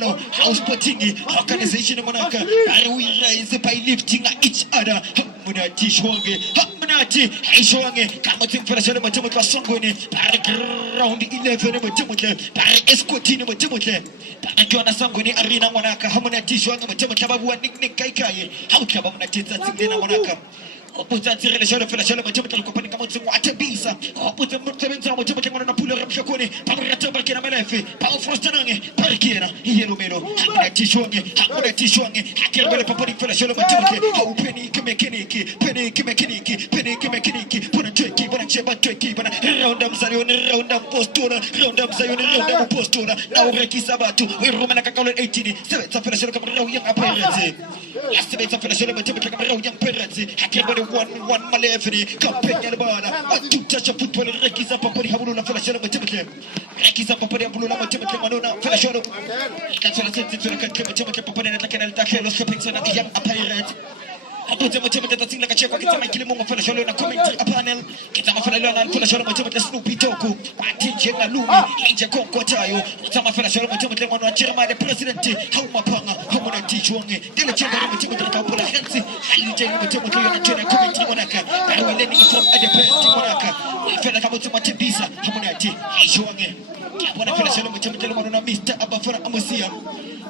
Melo, house putting organization Monaka, and we rise by lifting each other. Munati Shwange, Munati, Shwange, Kamotin for the Matamaka Songoni, around 11 Matamaka, Escotino Matamaka, Jonas Sangoni, Arena Monaka, Hamunati Shwanga Matamaka, Nick Kaikai, how Kabamati, Monaka. Opposite the show for the show of the company comes to water bees. Opposite the Mutamaka on a pool of Shakoni, Pamata Bakina Malefi, Pau Frostanang, Parkina, Yellow Melo, Tishwangi, Tishwangi, Hakabella Papa for the show of Matamaka, how Penny Kimekiniki, Penny Kimekiniki, put a tricky, but a cheba tricky, but round up Zion, round up Postura, round up Zion, round up Postura, now Reki Sabatu, we're Romanaka 18, 7 of the show of young appearance. Estimates of the show of Matamaka, young parents, Hakabella. One Malevini, Campania Bana, what to touch a football and Rekis up upon Habuna for the show of Timothy. Rekis up upon Habuna, Timothy Manona, for the show. That's what I said to the Timothy Papa and Takan Takelos Capitana, a young apparent. I put them like a check, I kill him for the show and a comment a panel. Kitama for the Lona for the show of Timothy Snoopy Toku, Patinja Lumi, Inja Concotayo, Tama for the show of Timothy Mano, Jeremiah, the president, Haumapanga, Hamuna Tichuangi, Delicate Timothy Kapola Hansi, Hallie Timothy and Jenna coming Monaka, I will let me from the best Monaka. I feel like I'm to Matibisa, Hamunati, Haishuangi. I want to finish on Timothy Mona, Mr. Abafara Amusia.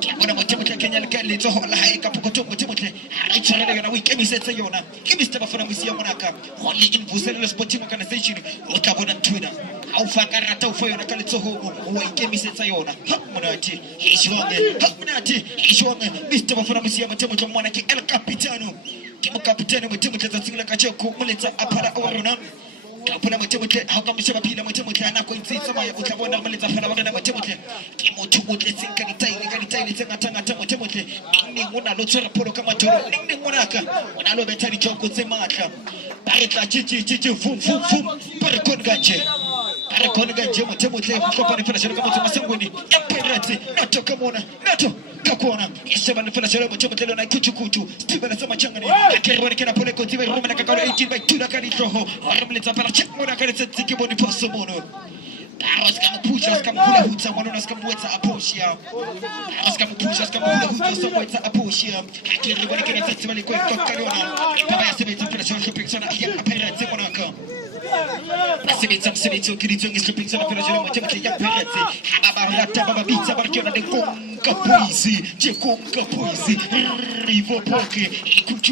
I want to Timothy Kenyan Kelly to hold like a Caputo Timothy. I tried a week, Emi said Sayona, give Mr. Abafara Musia Monaka, only in Busen's sporting organization, what I want on Twitter. How far can I tell for your Calitoho, who gave me said Sayona, Hamunati, Haishuangi, Mr. Abafara Musia Timothy Monaki, El Capitano. Capitano with Timothy, the thing like a joke, Mulita Apara Orona. How come Shabapina Matimothy and Aquin says somebody would have one of Melita Fanavana Matimothy? Kimo to would let's think any tiny Timothy, Ning Mona Lotra Porocamato, Ning Monaka, when I love a tiny joke with Semaka. Parita Chichi, Fum, Paracon Gache. Paracon Gache, Timothy, company for the show of Masanguni, Emperati, not to Kamona, not to Kakona, is 7 for the show of Timothy and I Kuchu, Stephen Samachangani, I can't work in a political Roman 18 by 2 Nakaritroho, or Melita Parachak Monaka said Tikiboni Posomono. Paras come push us, come pull out someone on us, come with a Aposia. Paras come push us, come pull out someone with a Aposia. I can't really get a festival quick to Carona. Papa Sibit for the social picture of young parents in Monaco. Sibit some Sibit to Kiritung is slipping some of the young parents. Abarata Baba Pizza Barcona de Conca Poisi, Jeconca Poisi, Rivo Poke,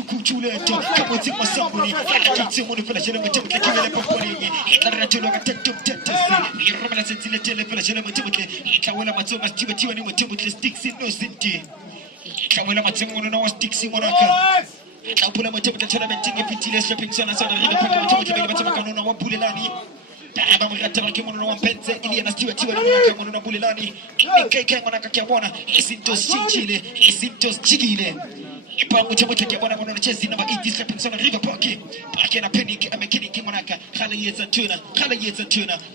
Kuchuleto, Kapotin Masambuni, Kitsimon for the show of Timothy Popoli, Taratulo Tetus. Roman said to the television of Timothy, Kawala Matoma Timothy and Timothy sticks in no city. Kawala Matoma sticks in Monaco. I'll put a Timothy tournament in a pitiless stripping son of the Matamacano, one Pulilani. Tabamakamono, one Pence, Indiana Stewart, Mono Pulilani, Kaka Monaka, Isintos Chile, Isintos Chile. Ipa Mutamaka, one of the chess in number 80 stripping son of River Parky, Parkina Penny, and McKinney Monaka, Halaye's and Tuna,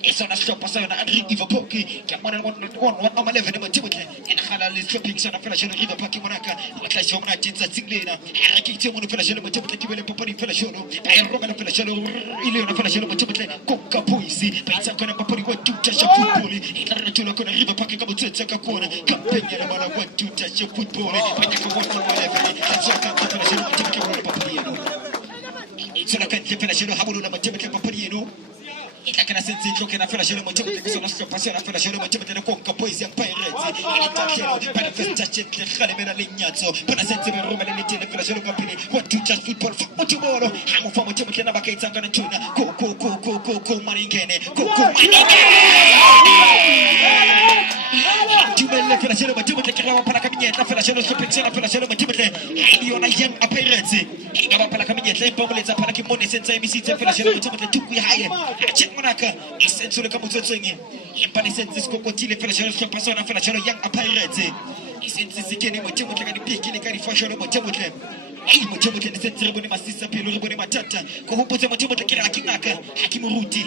it's on a stop, and River Parky, one on 11 of Timothy, and Halal is stripping son of Flash and River Parky Monaka, what I show my kids at Singlena, Haraki Timon Flash and Timothy, Popoli Flashono, and Roman Flashono, Ilion Flashono, Timothy, Coca Poisi, Paisakona Popoli, what to touch a football, in order to look on a River Parky, come to take a corner, Campania about what to touch a football, so I can't finish it. So I can't finish it. How would I take a Papino? I can send it to a flash of Timothy, so much passion after a show of Timothy and Conca Poison Pirates. Manifest touch it, Halimena Lignazzo, but I sent to a Roman and the flash of company. What to just football for tomorrow? I'm from Timothy and Abacate and Tuna. Go, Marigene. Go, Timothy, flash of Timothy, Paracamieta, flash of Pixel, flash of Timothy, Iona Yam Apparent. Gavapalacamieta, Pomoleta, Paracimoni, Sense, Missy, flash of Timothy, took we higher. Monaka, essentially Camutsing, Impanisensis Cocotile, Flasher, Persona, Flasher, young Apparate. He sends his again with Timothy and Pikin, and fashion of Timothy. He would Timothy sent Ceremony, my sister, Piluri Matata, who put him Timothy Kirakinaka, Hakimuruti,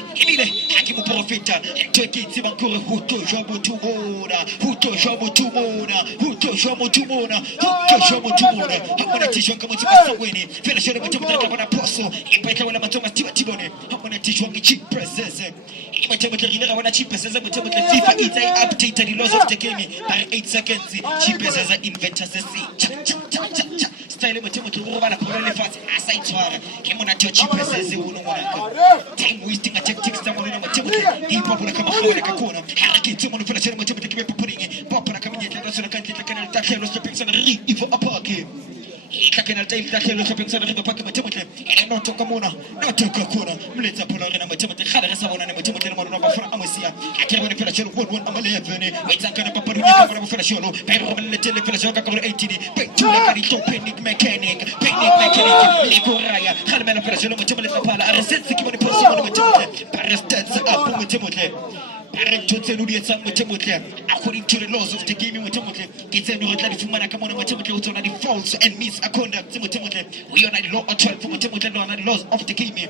Hakimu Profita, and take it Simakura, Huto Jomo Tumona, Huto Jomo Tumona, Huto Jomo Tumona, Huto Jomo Tumona, I'm going to teach you coming to winning, finish with Timothy Apostle, in Pekawala Matoma Tibone, I'm going to teach you cheap presses. Matemate rinera wana cheapest as a matemate FIFA it's I updated the laws of the game by 8 seconds cheapest as inventors say style matemate urubala khona lefathi asayithwara kemona tho cheapest as uno mona time wasting a tactics tamona matemate ipopula kama khona kakhona hakithi umuntu fela shela matemate kibe populingi popula kama nyetla tsona kantle kana takhelo stoping sana ri ivo apake Kakena tail takhelo shopping sana riba pake matemate no toka mona no toka kuna mletsa polo rena matemate khale re sa bona matemate le marona ba fara amosia akere fela shelo 1 amale vene wetsa kana papari ka bona fela shelo pero le tele fela shelo ka ko 80 pe tula ka di top mechanic le koraya khale mena fela shelo matemate la pala aresetsi ki bona position matemate parestats up matemate according to the laws of the game, it's a no faults and misconduct. We are not the law of 12 the laws of the game.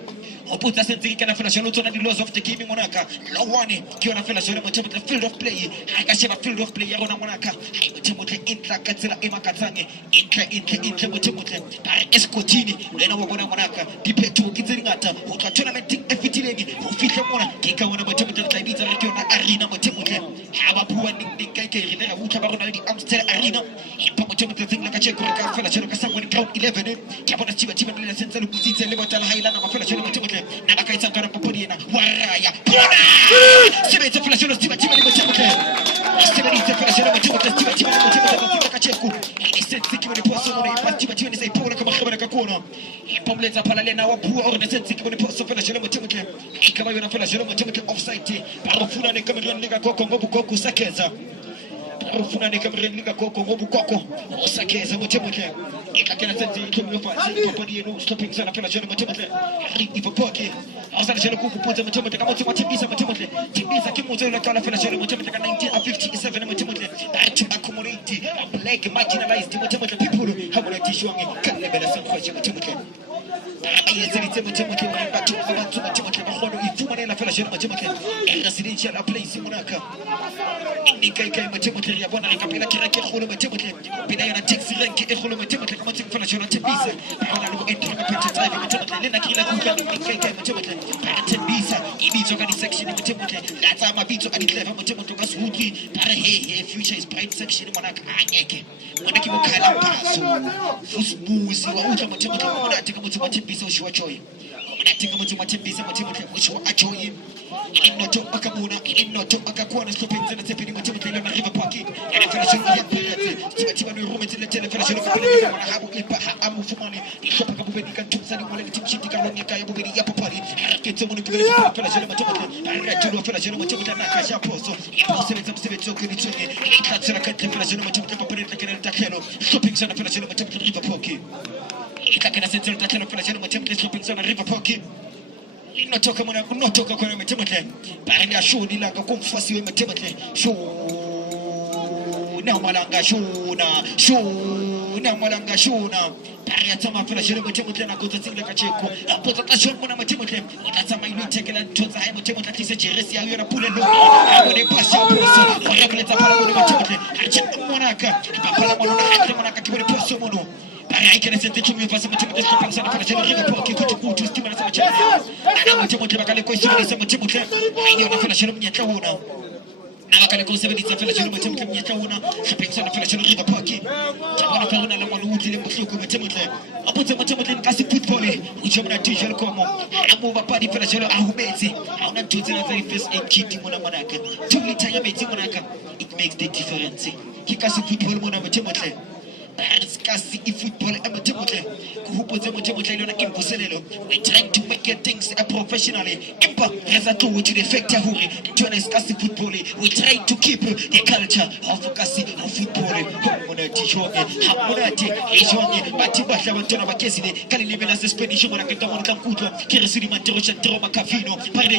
Or put us in the laws of the game. Monaka, law one, Kiona Fella, field of play. I can have a field of play on Monaka. Intra Katsila Emakatani, Intra Escotini, Lena Monaka, Dipet to Kizinata, who can tournament FTLG, who fit Mona, Kika, Matemate, Arena Matemate, have a poor Nikkei, Utabana, the Amstel Arena, Hippamatemate thing like a check, someone count 11, Capona Chiba, Central Pussy, Levatal Highland, of Fella Matemate, Nakaita Carapapurina, Waraya, Sibeta Flash of Tiba Matemate, Sibeta Flash of Tiba Cacheco, and he said, Security Possible, but Tiba is a poor Kamaka, Hippomleta Palalena, or poor or the Security Possible Matemate, Hikama Fella Matemate offside, Parafuna Nikamaranga Koko, Goku Sakeza. Parafuna Nikamaranga Koko, Goku, Sakeza, Matemate. I can send you to your party, stopping Sana Fella Matemate, Ipopoki. I was actually going to put them to Matemate, Tibisa Kimuzo, Kala Fella Matemate, 1957 Matemate, that to accommodate a black marginalized Matemate people who have a tissue and can't live in a question Matemate. Residential place in Monaco. Nika Matemate, Yabona, Capilla, Kiraki, Matemate, Pinaya takes the rank, Matemate, Matemate, Flash, Tibisa, Paolo, and Matemate, Lena Kila, Matemate, Tibisa, Ibizo section in Matemate, that's our Mabito and Clever Matemate was Woody, Parahe, future is prime section in Monaco, Aneke, Monaki Kala, Fusbus, Matemate, I take a Matemate, so joy. I take a Matemate, which were actually in not to Akamuna, in not to Akakwana, stopping the Tipping Matemate, River Pocket, and a fashion of the room in the television of Amufumani, the Shopaka took Sunny Chitika, Yapapari, get someone to the Fellowship Matemate, I read to the Fellowship Matemate, Nakasha Poso, Impossible of Civic Sokini, Cuts and a country Fellowship Matemate, Takano, stopping Sun of Fellowship Matemate, River Pocket. Itakana Central Takano Fellowship Matemate, stopping Sun of River Pocket. Not talk about Matemate, but I showed you like a confused Matemate, show now Malanga Shuna, show now Malanga Shuna, Pariatama Flash Matemate, and I go to think like a check, and put a short one Matemate, that's a minute taken and told the Matemate, is a Jeresia, you're a pull and look, I would pass your person, whatever it's a Matemate, I check Monaca, Palamona, give it a person. I can send the two of us to the pocket to stimulate some chance. I want to make a question of some Timothy. I know the fellowship of Yatawuna. Now can I go 70 fellowship of Yatawuna, shopping some fellowship of River Pocket. I want to phone and one would look over Timothy. I put the Timothy in Cassie football, which I'm not too sure come on. I move a party fellowship of Ahubezi. I'm not too sure if it's a kid in Monaca. Too many times in Monaca, it makes the difference. He can see football on Timothy. Discussing football we're trying to make things professionally. To the factor to discuss football. We try to keep the culture of football.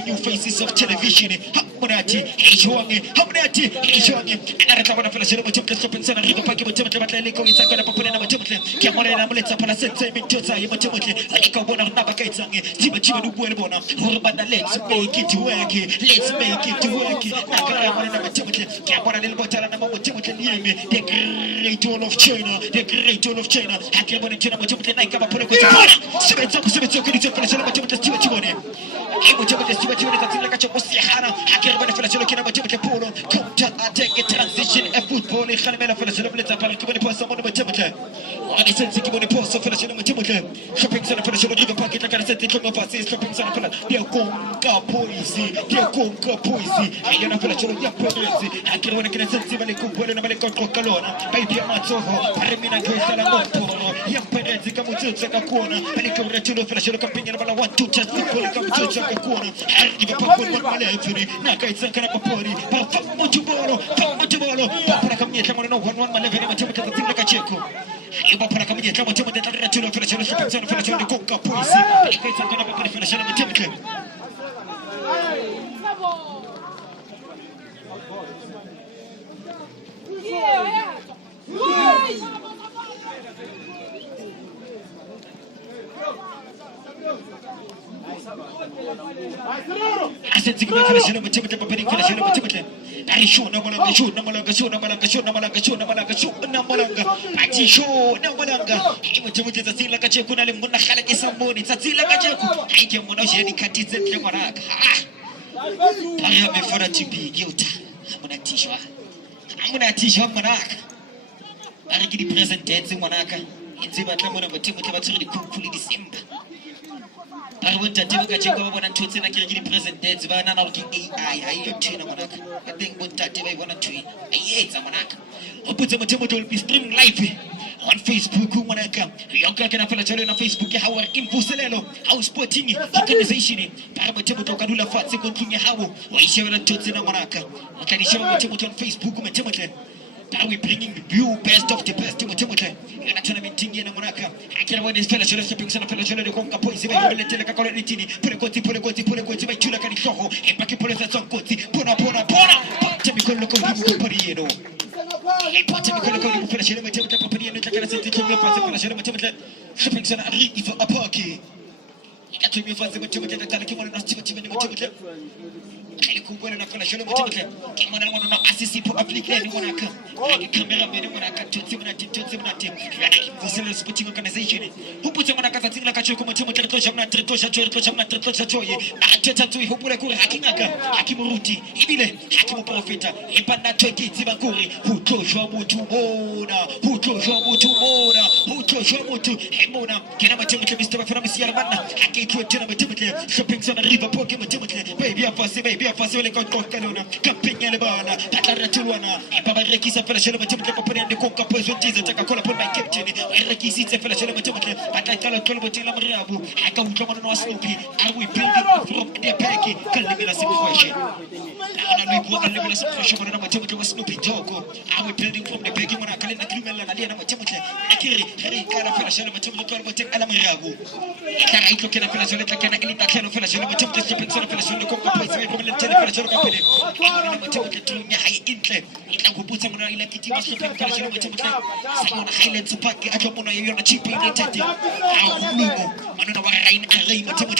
New faces of television. Gonna put in a Matemate, Camara, Matemate, like a one of Nabakaitang, Tiba Buena, Urbana, let's make it work, let's make it work. Matemate, Camara, Matemate, the great one of China, the great one of China, I came on in China, Matemate, like a Matemate, Ibu coba testiwa cium tatila kaca posihana. Akhirnya pada flash kina macam polo. Counter attack transition football. Khali mela flash boleh tapal kibani posa mana macam. Wani sensi kibani posa flash macam. Shopping sana flash juga pakai takkan sensi cuma pasti shopping sana flash. Dia konka poisi. Ayo na flash yang poisi. Akhirnya wana kina sensi balik kumpul na balik kontrol kalona. Baby Matsoho, Parmina Kwesa la Montoro. Yang penenzi kama mtoto kakuna. Balik kwa chulo flash kampenya na bala 1-2 just football kama mtoto kakuna. Hadi papo kwa malefuri. Na kaisa kana papori. Mutubolo. Papara kamnya kama na 1-1 malefuri matomo tatinga kacheko. Iba para kamnya kama mtomo tatinga chulo flash flash ni konka poisi. Kaisa kana papori flash na mtomo. Asensi kama flash na mtomo papori flash na mtomo. Dari show na malanga. Ati show na malanga. Ibu mtomo tatila kacheko na lemuna khalaki samboni tatila kacheko. Haike mwana jeni katize kwa raka. Pale amefora tibi giota. Munatishwa mwanaka. Arikidi present dance mwanaka. Inziba kama na mtimu tabatiri kufuli December. Arwenta timu kacheko bwana ntutse na kirigidi present dance bana na looking AI hayo tena mwanaka. I think bonta timu bwana tui. Ayeza mwanaka. Opute mtimu will be streaming live on Facebook mwanaka. Yoka kana fala chale na Facebook hawa info selelo au sporting organization. Para mtimu tokadula fatsi konkinya hawo. Waisha wala ntutse na mwanaka. Akanisha mtimu on Facebook mtimu. Now we bringing you best of the best mtimu. Yana tena meeting na mwanaka. Akira wende fala chale shopping sana fala chale kwa kapoisi wewe ile tele kakolo nitini. Pole koti baichula kanishoho. Epaki pole za sonkoti. Pona. Pata mikono kwa himu parieno. Pata mikono kwa himu fala chale mtimu parieno takana senti tumia pata fala chale mtimu. Shopping sana arifa apaki. Ikatumia fasi mtimu takana kimwana na chipa ni mtimu. Kubwa na fala shule mtimu. Kimwana na assist po application mwanaka. Kamera mbele mwanaka tutsi mna timu. Yana sporting organization. Hupo tena kaza tinga kachoko mtimu tetosha choye. Atatu hupo le kule hakingaka. Hakimuruti. Ibile hakimu profeta. Ipanda twekiti bakuri. Hutoshwa mtu mona. Hemona. Kina mtimu Mr. Fara Siara bana. Hakitwa tena mtimu. Shopping sana river poke mtimu. Baby afasi wale kwa kalona. Kampenya le bana. Tatara tulwana. Baba rekisa fala shule mtimu kwa pale ndiko kwa pozo tiza taka kola pole my captain. Rekisi fala shule mtimu. Atakala tolbo tila mriabu. Akautwa na Snoopy. Are we building from the peki? Kalimela situation. Kalimela situation na mtimu kwa Snoopy Joko. Are we building from the peki mwana kalenda krimela na lia na mtimu. Akiri kana fala shule mtimu kwa mtimu ala mriabu. Kara iko kina fala shule takana ili takana fala shule mtimu kwa fala shule kwa pozo wewe tele fala shule kwa pele. Na mtimu tunya hai intle. Itakupuza mwana ile kitima shopping fala shule mtimu. Sana Highlands Park atomona hiyo na chipi ile tete. Au mlumo. Manona wa rain array mtimu.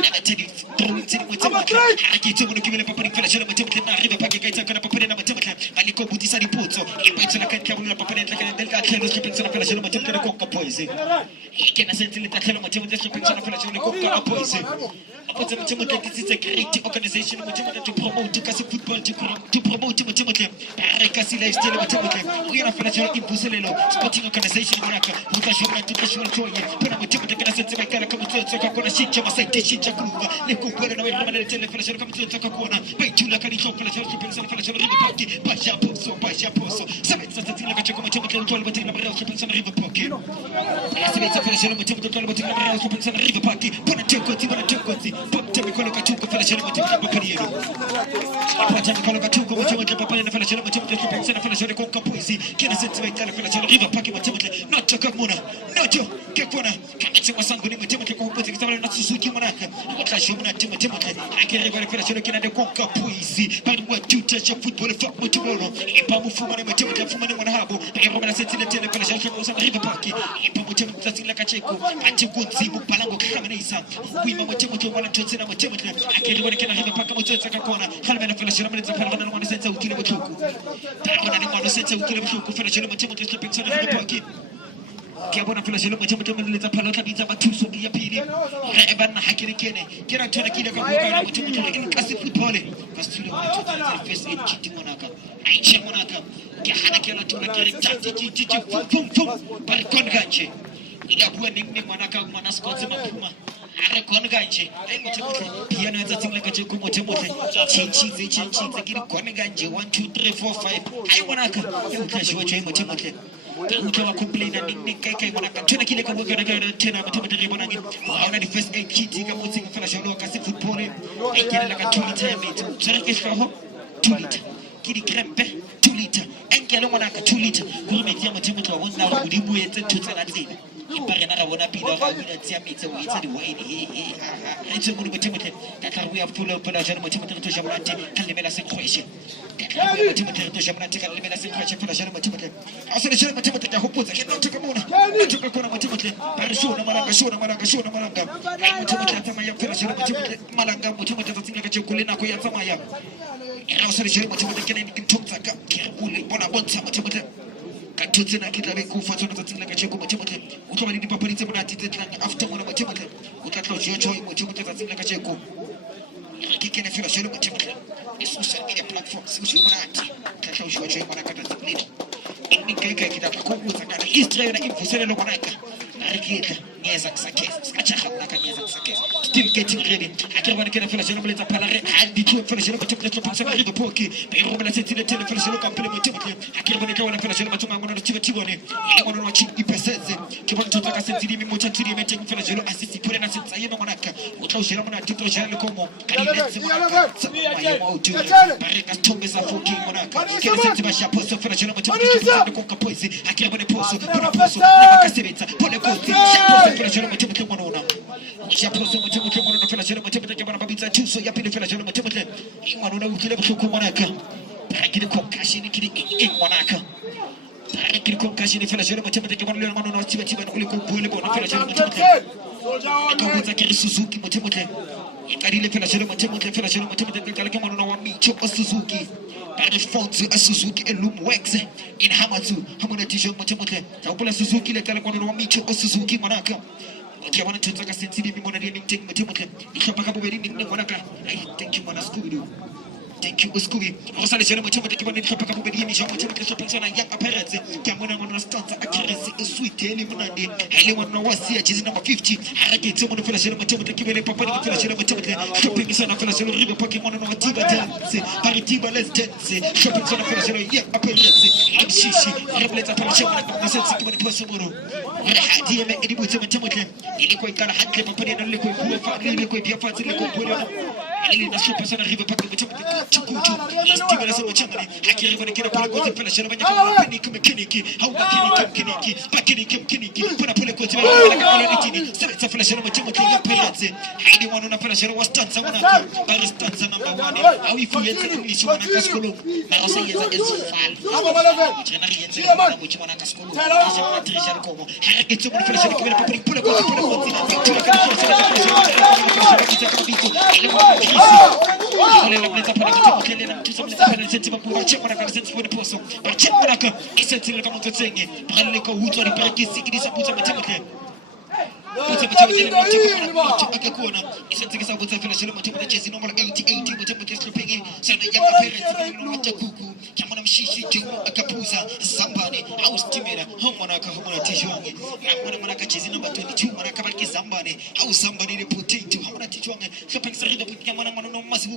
Na tedi trunti mtimu. Akitu mwana kibele papa ni fala shule mtimu na river park kaita kana papa na mtimu. Aliko budisa ripoto. Ipaito na kanka mwana papa na takana delta kendo shopping sana fala shule mtimu kwa kapoizi. Ikena sentile takana mtimu shopping sana fala shule kwa kapoizi. Hapo mtimu this is a great organization mtimu to promote kasi football to promote mtimu. Kasi lifestyle mtimu. Ukiona fala shule impuselelo sporting organization mwanaka. Utashuhudia choye. Kuna mtimu takana sentile kala kama mtoto kwa kuna shicha masaiti shicha kuva. Nikukwenda na wewe kama tele fala shule kama mtoto kwa kuona. Baitula kanisho fala shule shopping fala shule river park. Pasha poso. Sasa tatila kachoko mtimu kwa utwala batina barao shopping sana river park. Sasa fala shule mtimu utwala batina barao shopping sana river park. Pana tekoti. Pata mikono kachoko fala shule mtimu kwa pariero. Pata mikono kachoko mtimu kwa pariero fala shule mtimu shopping sana fala shule kwa kapoisi. Kina sentiment kala fala shule river park mtimu. Noto kamuna. Noto kekona. Kama timu sangu ni mtimu kwa upote kitawala na Suzuki mwanaka. Wakasho mna timu. Akere kwa fala shule kina de kwa kapoisi. Bali wa tuta cha football fa mtimu. Ipa mfuma ni mtimu mfuma ni mwanahabo. Kama na sentiment tele fala shule sana river park. Ipa mtimu tatila kacheko. Ati kuzibu palango kama nisa. Wima mtimu wala tutse na mtimu. Akere kwa kina river park mtimu takakona. Khalme na fala shule mtimu fala na mwana sensa utile mchuku. Takona ni mwana sensa utile mchuku fala shule mtimu shopping sana river park. ke bona fela jelo mo tshemotse mo letsa phalo tla bitsa bathuso ke ya pele re bana ha ke re kene ke ra tsona ke ile ka buka mo tshemotse in ka se football ka se tsule mo tshemotse first aid kit monaka ai che monaka ke hana ke la tona ke re tati fum ba kon ganje ila bua ning monaka mona scott maphuma are kon ganje ai mo tshemotse piano etsa tsingla ka tsheko mo tshemotse chenchi ke re kon ganje 1 2 3 4 5 ai monaka e utla shwa tshwe mo tshemotse ukiwa complain ning kai monaka tshona ke le ka boka ka tena mo tshemotse re bona ke ona di first aid kit ka mo tsing fela jalo ka se football e ke le ka 2 liter metsi tsere ke hloho 2 liter ke di krempe 2 liter enkele monaka 2 liter go metsi mo tshemotse wa bona go di buetse thotsela tsena ipare na ga bona pila ga bula tsia metsi o itse di wine e tse mo di tshemotse ka tla re ya pula jalo mo tshemotse to jabula te ka lemela se khoishe mo tshemotse to jabula te ka lemela se khoishe fela jalo mo tshemotse a se le jalo mo tshemotse ka hopotsa ke no tsheka mona tsheka kona mo tshemotse ba re shona malanga mo tshemotse tsamaya fela jalo mo tshemotse malanga mo tshemotse tsinga ka tshekole nako ya tsamaya era o se le jalo mo tshemotse ke ne ke nthontsa ka ke bule bona bontsha mo tshemotse ka thotsena ke tla be go fa tsona tsinga ka tsheko mo tshemotse o tloba le dipapadi tse monate tse tlang after mona mo tshemotse o tla tlo joy mo tshemotse tsinga ka tsheko ke kene fela jalo mo tshemotse e social media platforms go monate tla tlo joy mona ka tsinga ini kai ke tla go botsa kana history na info lo monaka re ke tla ngeza kusakeza sikachaga naka ngeza kusakeza still getting ready akere bana kena fela jalo mo letsa phala re a di tlo fela jalo mo tshemotse tlo pasa re go poke be go bela tsetse le tele fela jalo ka pele mo tshemotse akere bana ka wona fela jalo matsunga ngona tshibone e ngona wa chi ipesetse ke bona tsotsa ka sentse di mo tshantsi di metse fela jalo asisi pole na sentsa yena monaka o tla o shela mona tito jalo le komo ka di letse monaka ya mo tu ba re ka thombe sa foki monaka ke sentse ba sha poso fela jalo mo tshemotse ko ka poise akere bana poso na ka sebetsa pole ko fela jalo mo tshemotse ngona ja poso mo tshemotse ngona fela jalo mo tshemotse ke bona ba bitsa thuso ya pele fela jalo mo tshemotse ngwana o kile bohloko monaka ba ke di concussion ke di monaka ba ke di concussion fela jalo mo tshemotse ke bona le ngwana o tsiba o le ko bule bona fela jalo mo tshemotse ka botsa ke Suzuki mo tshemotse e ka dile fela jalo mo tshemotse fela jalo mo tshemotse ke ka le ngwana wa Micho Suzuki by the fault a Suzuki and Loom Wax in Hamazu hamona tisho mo tshemotse ta bola Suzuki le ka le ngwana wa Micho Suzuki monaka ke bona tsotsa ka sentse di mona di ning teng mo tshemotse di hlopa ka bobedi ning ngwana ka thank you mona Scooby thank you Scooby go sa le jalo mo tshemotse ke bona di hlopa ka bobedi mi jwa mo tshemotse hlopa tsona ya apparence ke mona ngwana stanza accuracy e sweet ele monande ele ngwana wa sia jersey number 50 ha ke tsemo no fela jalo mo tshemotse ke bele papa di fela jalo mo tshemotse shopping sana fela jalo ribe poke mona no tiba dance paritiba let's dance shopping sana fela jalo ya apparence shishi rebleta fela jalo mo sense ke bona poso moro hadi me edi mo tshemotse ile ko ikala hantle papa di na le ko bua fa ile ko bia fa tsile ko bua ile na shopping sana ribe poke mo tshemotse chukuchu stiba la so tshemotse ha ke re bona ke na pole ko fela jalo ba nyaka mekaniki how mekaniki pona pole ko tsela la ka lo ditini se fela jalo mo tshemotse ya peletse ha di wana na fela jalo wa stanza wana ba re stanza number 1 how if you enter English wana ka skolo na go se yetsa is fal tsena re yetsa mo tshwana ka skolo se wana trisha komo ha ke tsemo fela jalo ke bele pole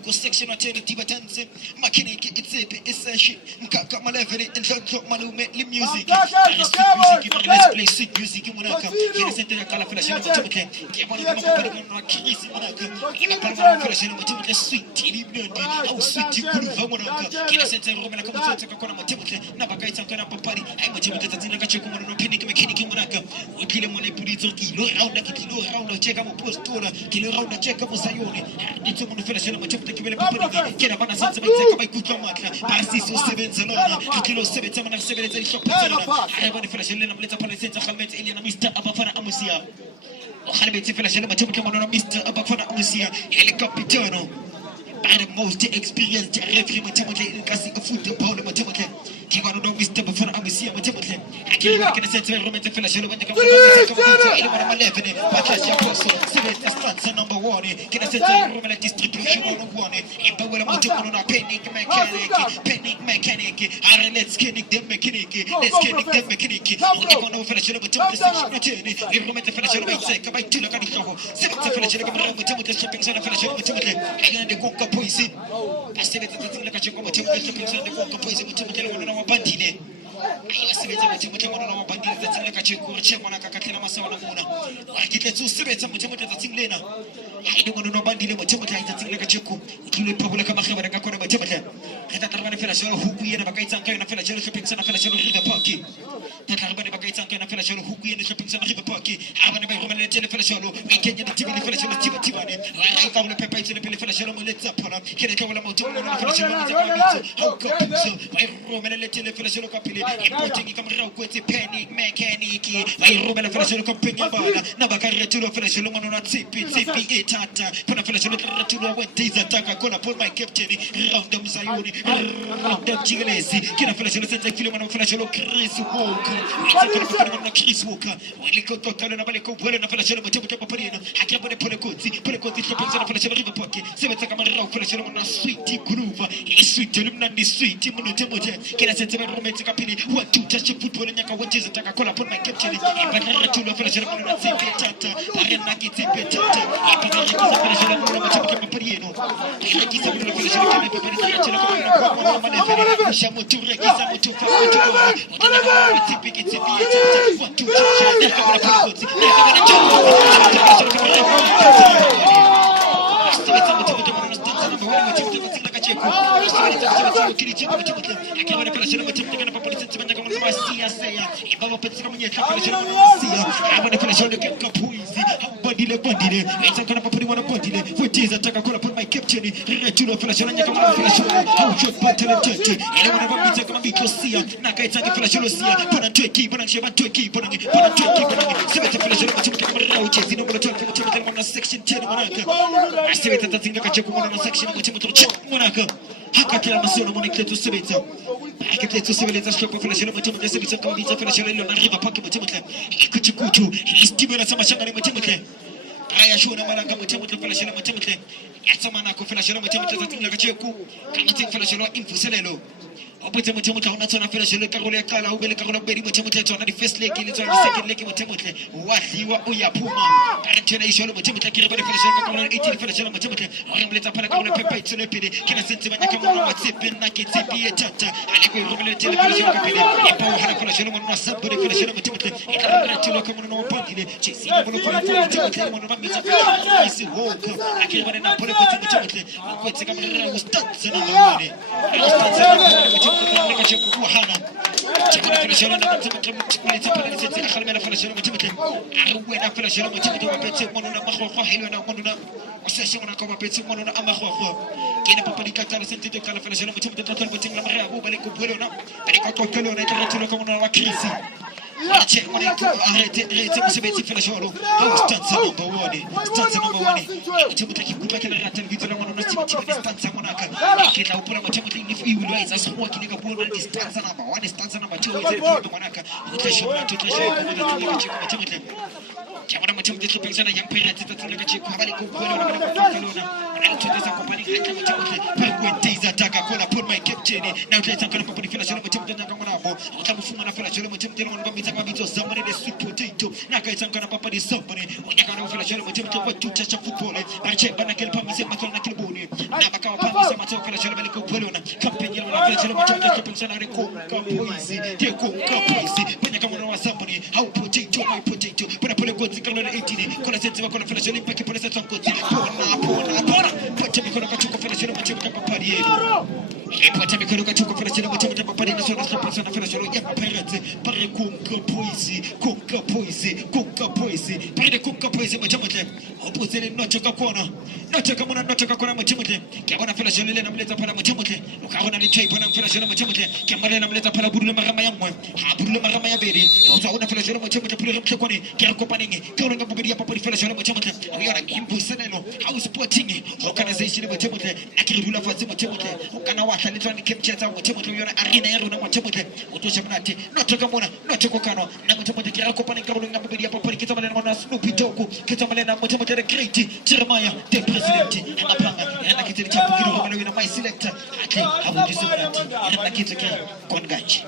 ko section alternative dance makiniki it's mkaka malevele and malume li music let's play sweet music munaka kile sente kala fela shino mtumke kibona kama pale kuna kisi munaka ina pale fela shino mtumke sweet li blonde au sweet kuruva munaka kile sente ngomela kama sote kwa mtumke na bakaita kana papari ai mtumke tatina kacheko munano piniki mekaniki munaka kile mwana pulito kilo round cheka mo postura kilo round cheka mo sayoni ndito mun fela shino mtumke kibele papari kila bana sasa biteka baikuta maka basi so 7 zalona kilo 7 mana 7 zali shop zalona haiba ni fela shino namleta pale sasa khalmet ili na Mr. Abafana Amusia وخلي بيتي فلا شلون ما تبكي منو Mr. Abafana Amusia ili kapitano by the most experienced referee Matemate in Classic football Matemate. Kigano do Mr. Before Amisia Matemate. I can say to Roman to finish when they come to 11. Patricia Posso, Sylvester Stanza number 1. Can I say to Roman distribution on 1? In Power Motomona, Panic Mechanic, let's get them mechanic, let's get them mechanic. We're going to finish it with the section. We Roman to finish it by 2 look at the show. 7 to finish it with the shopping center finish it with the Coca Poison. I said it doesn't look at you go to the shopping center, Coca Poison with the Bandine. I said it with the Bandine that's like a check or check on a Kakana Masana. I get to Sibet and Mutamata that's in Lena. I don't want to know Bandine, Mutamata that's like a check. You public Kamaka Matamata. I thought I finish who we in a Bakaitan kind of finish shopping center finish River Parky. That I'm going to Bakaitan kind of finish who we in the shopping center River Parky. I'm going to be Roman finish we can get the TV finish on the Tibani. I found the paper to the finish on the Zapana. Can I tell them to finish on the Roman finish on the company. Importing come with the panic mechanic. I Roman finish on the company. Nabaka to finish on the CP Tata. Put a finish on the when days attack. I'm going to put my captain round them Zioni. Round them Chilesi. Can I finish on the Philemon finish on Chris Walker? Chris Walker. When you go to Talanabalico, well enough finish on the Paparino. I can't put a Policoti shopping center finish on the River Park. 7 seconds finish on a sweet groove. A sweet Lumnandi sweet Timote. Can I say to my romantic opinion? What to touch your football in Yaka? What is it? I call upon my captain. But I to finish on the same Tata. I am not getting better. I finish on the Paparino. I like it finish on the Paparino. Shamutu Regisamutu section 10 I see it at the section Hakatela Masona Monica to Sibita. I can take to Sibita shop of Flash Matimaka, Sibita Flash River Park Matimaka. Kuchukuchu, he's Tibula Samashana Matimaka. I assure Malaka Matimaka Flash Matimaka. Yasamana Flash Matimaka, like a cheku, can take Flash Infusello. Opposite Matimaka, not on a Flash Carola Kala, who will call up Betty Matimaka on the first lake, it's on the second lake Matimaka. What you are Uyapuma, Antonation Matimaka, Flash 18 Flash Matimaka, I am let up on a paper to the pity. Can I send to my Tip and Naki Tipi Tata? I will tell the Company, a power had a Flash on somebody Flash Matimaka, and to look on no party, chasing one of I see walk. I can't run up on a Matimaka, what's the camera was stunts and money. Check when I arrêtez Flash-Olo. Stanza number 1. Stanza number 1. Timothy Kubaka and Vitola on the Stanza Monaca. I can now put up a Timothy if you realize as walking a ball and stanza number 1 is stanza number 2 is Monaca. Timothy. Chiamano Matimothy Shopping Center, young parents, the Chico, and to this company, per days attack, I call upon my captain. Now let's talk about the Flash of Timothy Nakamabo. I'll come from a Flash of Timothy on Bamita, somebody the sweet potato. Naka is going to papa this somebody. When you're going to Flash of Timothy, what to touch a football. I check Banakil Pamis and Matonakil Boni. Nabaka Pamis and Maton Flash of Belico Polona. Company on Flash of Timothy Shopping Center, Coca Poisi, dear Coca Poisi. When you come on somebody, how potato, my potato, but I put a good thing on 18. Could I send to a Flash of Olympic Police of good? Pona, put to be going to Flash of Timothy Padiero. Ipata mikono kachuka Federation ya Machemete Papari na Sona Persona Federation ya Parete pare kunka poisi pare kunka poisi Machemete opposite nochoka kona Machemete kiabona Federation ile namleta pala Machemete ukaona lichai pana Federation ya Machemete kiamale namleta pala Burule Marama yamwe Burule Marama ya beri uzaona Federation ya Machemete pale mchekoni kiako panenge kiona ngabugiri hapa pale Federation ya Machemete unaona impo seneno au sporting organization ya Machemete akirudula fazi Machemete ukana wata litani kemcheza Machemete unaona arena yaro na Machemete utosha mnati notoka mona notoko kano na Machemete kiako panenge kabula ngabugiri hapa pale kitamale na Snoopy Toku kitamale na Machemete the great Jeremiah the president anapanga yana kitini cha bugiri kwa na my selector ati abudisumati yana kiteke kongachi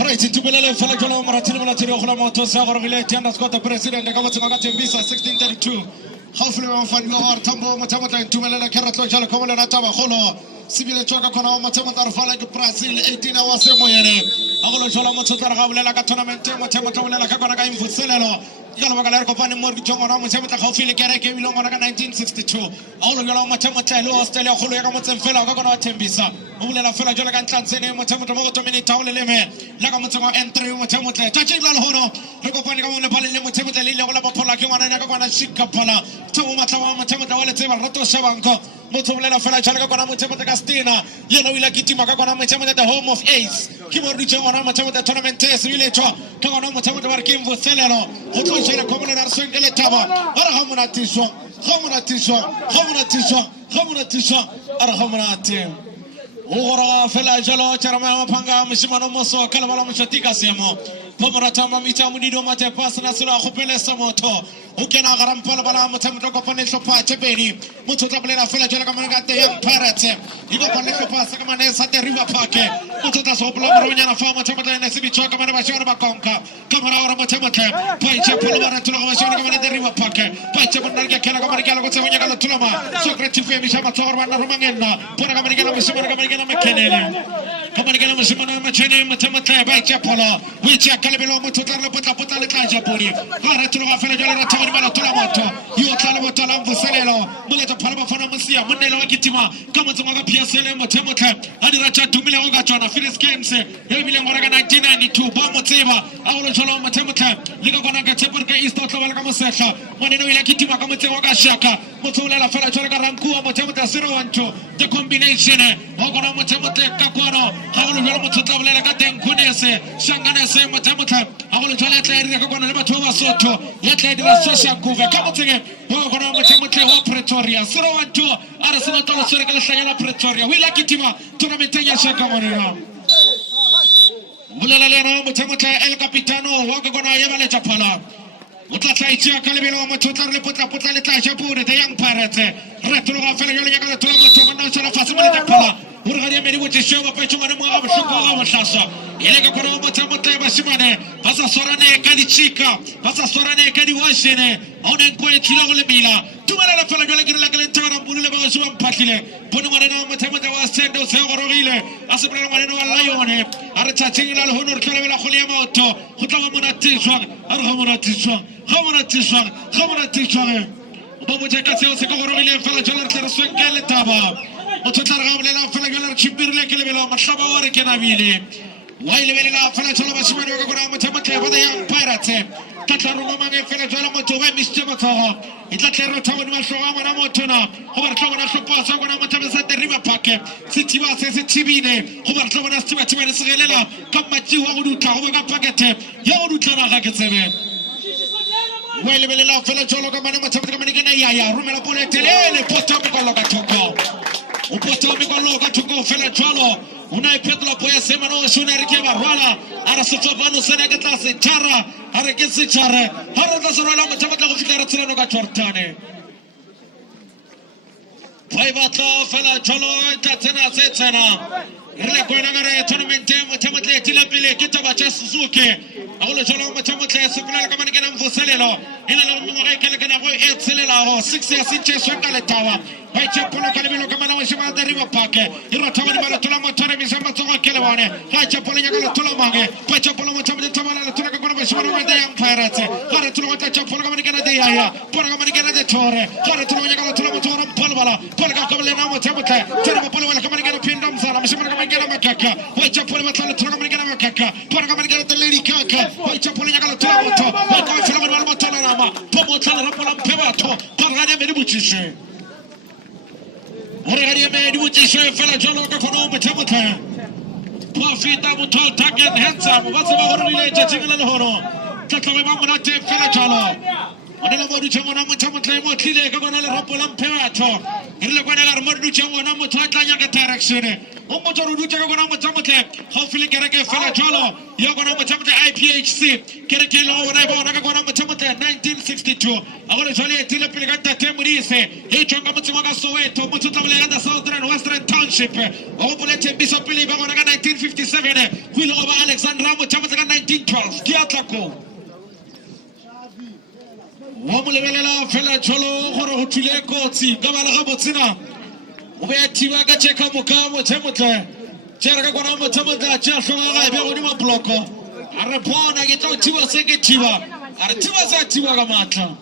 Right, Tubelele Falakala Maratino Latino Moto Savarville, Tiana Scott, the president, the government of Visa 1632. Hopefully, we'll find our Tambo Matamata and Tumela Carato Jalacola Natava Holo, Civil Chocacona, Matamata Falak Brazil, 18 hours Moyene, Avolo Jolamotara, tournament, Matamata Cacana in Fusello, Yalavagalco Pani Morgan, Matamata, hopefully Caracay, 1962. All of your Matamata, Australia, Hologamot and Felagona Tembisa, Ula Fela Jolagan Tanzania, Matamata Mini Town Leme, Lagamotama entry Matamata, touching Lalono, Ricopani Pali Matamata, Lila Polakana, Nagana Shikapala, Tomatawa Matamata, Rato Savanco, Motola Fela Jalagona Matamata Castina, Yellow Lakitima, Matamata, the home of Ace, Kimor Richamana Matamata tournament test, Villager, Kamana Matamata Kim for Celero, Hotoshira Common and Swingaletava, Arahamanatiso, Homanatiso, Arahamanati. Ora Fela Jalo, Charama Panga, Mishimano Moso, Calabala Mishatika Siamo, Pomaratama Michamudido Mate Pasana Sura Hopele Samoto, Ukena Garampala Matamako Panesho Pachebeni, Mututabela Fela Jalakamanga, the young parrots, Igo Panesho Pasamanes at the River Park, Mututas Hopla, Farmer Tamata and Sibi Chokamana Bakonka, Kamara Matamata, Paicha Pulvara to the River Park, Paicha Panaga Kalaka Tulama, Socrates Shamator, Romangena, Ponagaman. Come again, Matamata, by Japolo, which are Calabelo, Potala, Japoni, Varatula, Fela, Tolamato, you are Calabatolam, Busalelo, Muleta Palamasia, Mondelo Kitima, come to Maga Piasele, Matamata, Adiracha, 2 million Gachana, Phyllis Games, Emilian Moraga 1992, Bomoteva, Aulatola Matamata, Ligona Gatepaka, East Otavagamoseka, Monino Kitima, Kamateva Shaka, Motola, Fela, Ranku, Matamata 012, the combination, Ogona Matamata, Kakwano, Haulu Gaten Kunese, Shanganese, Matamata, Aulatola, Kakwana, Soto, yet lady Sasha Kuva, come again, Ogona Matamata, Pretoria, 012, Arsenal Circle Sayana Pretoria, we like Kitima, Tonametaya Shakamarina. Mulalena, Matamata, El Capitano, Wagona Yavale Japala. Mutlataicha Calibino, Matuta, Putalita, Japur, the young parrot, Retro, Felaga, Tomato, Fasimata, Urania made with the show of Pachumana, Shoko, Shasa, Elega Matamata, Basimane, Pasasorane, Kadichika, Pasasorane, Kadiwashine, on and Quachila Mila, Tumala Felaga, Bulaba, Patile, Punamana, Matamata was sent to Severoville, Asabramano, Lione, Arachaching, Honor, Calavera, Holiamoto, Hutamana Tishon, Arhamana Hamana Tishon, Babutaka Severoville, Felaga, Swingaletaba. Ototarablela Felaga Chibirle Kelevela Mashawa Kenavili. While Vela Felaga Shimano Matamata, the young pirate, Tataruma Felaga to Mr. It's a territory Mashawa Motona, Overcoming Shopasa when Amatas at the River Park, Sitiva says it Chibine, Overcoming us to Machimalela, Kamachi Waduka, Packet, Yawutana Hakaseve. While Vela Felaga Matamata, Rumela Poletele, Potomico Logatoko. Upotomico Loga to go Fela Jolo, Unai Pedro Poya Semano, Sunarikeva, Rola, Arasovano Senegatasi, Chara, Arakisi Chara, Haratasorola, Matamaka Tortane. Paivato, Fela Jolo, Tatena Setana, Relaquanagare, Tournament, Matamate, Tilapile, Kitabacha Suzuki, Aula Jolo, Matamate, Supernagaman for Celelo, in a Kalakana, 8 Celelo, 6 years in Cheswaka Tower. By Chapola Calabino Kamana, the River Park, Irotama Tulama Toremi Samatoa Kelevane, High Chapolina Tulamage, Pachapoloma Tamana Tulaka, the young pirates, Haratulata Chapolamana de Aya, Polamana de Torre, Haratulaka Tulamatora Polvala, Polaka Tamata, Terapolo Kamana Pindom Sala, Shimagamagana Macaca, White Chapolina Tulamagana Macaca, Polamagana the Lady Kaka, White Chapolina Tulamato, White Tolarama, Pomotala Pevato, Pangana Medibuchi. Oregaria made which is a fellow Joloka for no Matamata. Profit Abuto, Takan, handsome, what's about related to Horo? Takamamate, Felajolo. When I go to Chamona Matamata, Motile, Gavana Ropolam Perato, in the Guanara Morducha, Namotaka direction. o mo tsoro dutse ka gona mo tsamotle ga o file kereke fela jalo ya gona mo tsamotle IPHC kereke lo bona bona ka gona mo tsamotle 1962 a gore jale e tile pele ka tate modise e tswa ka motseng wa ka Soweto mo tsotla ka Southern Western Township o boletse biso pele ba gona ka 1957 go ile go ba Alexandra mo tsamotle ka 1912 ke atla ko wa mo lebelela fela tsholo gore go thule kotsi ka bala ga botsina o be thiba ka cheka mokamo tsemotle tsere ka gona mo tsemotle tsa hloga ga be go di mo bloko a re bona ke tlo thiba se ke thiba a re thiba se thiba ka matla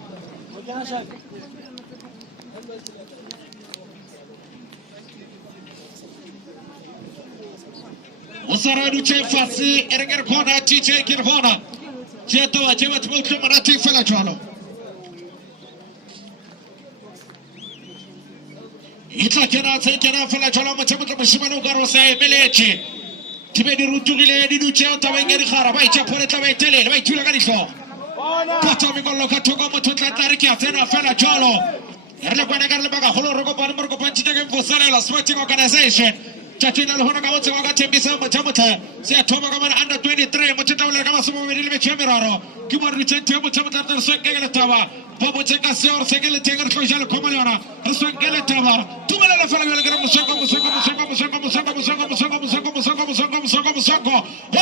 o sara du che fasi e re kona TJ ke bona je to wa je wa tmo tlo mara ti fela tsholo itla kena fela jalo mo tsemotle moshimane o ka ro sa emeletse tibe di rutugile di dutse o tabenge di gara ba itse phore tla ba itelele ba ithula ka dihlo potso mi gollo ka thoko mo totla tla re ke a tsena fela jalo re le kwana ka le baka go lo re kopane mo re kopantshitse ke mfoselela sporting organization Chatina le hona ka motse wa ka Thembisa mo tsemotle se a thoma ka mana under 23 mo tsetawela ka masomo me le metšhemeraro ke mo re tsentse mo tsemotle re se ke le taba ba botse ka se or se ke le teng re tloja le khoma le yona re se ke le taba tumela le fela le ke mo soko wa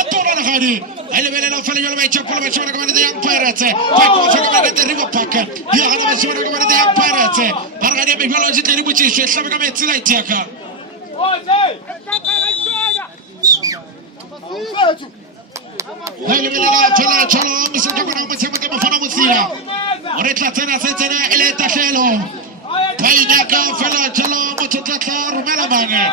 tona le gadi a le belela fela le ba itshapolo ba tshwana ka mana the Young Pirates ba go fela ka the River Park ya ga ba tshwana ka mana the Young Pirates ba re ga di bebelo tse di botšiswe hlabe ka metsi la itiaka Hele belela fela tsholo mo se ka gona mo tsemotle mo fana mo tsira o re tla tsena se tsena ele tahlelo ba inyaka fela tsholo mo tla romela bange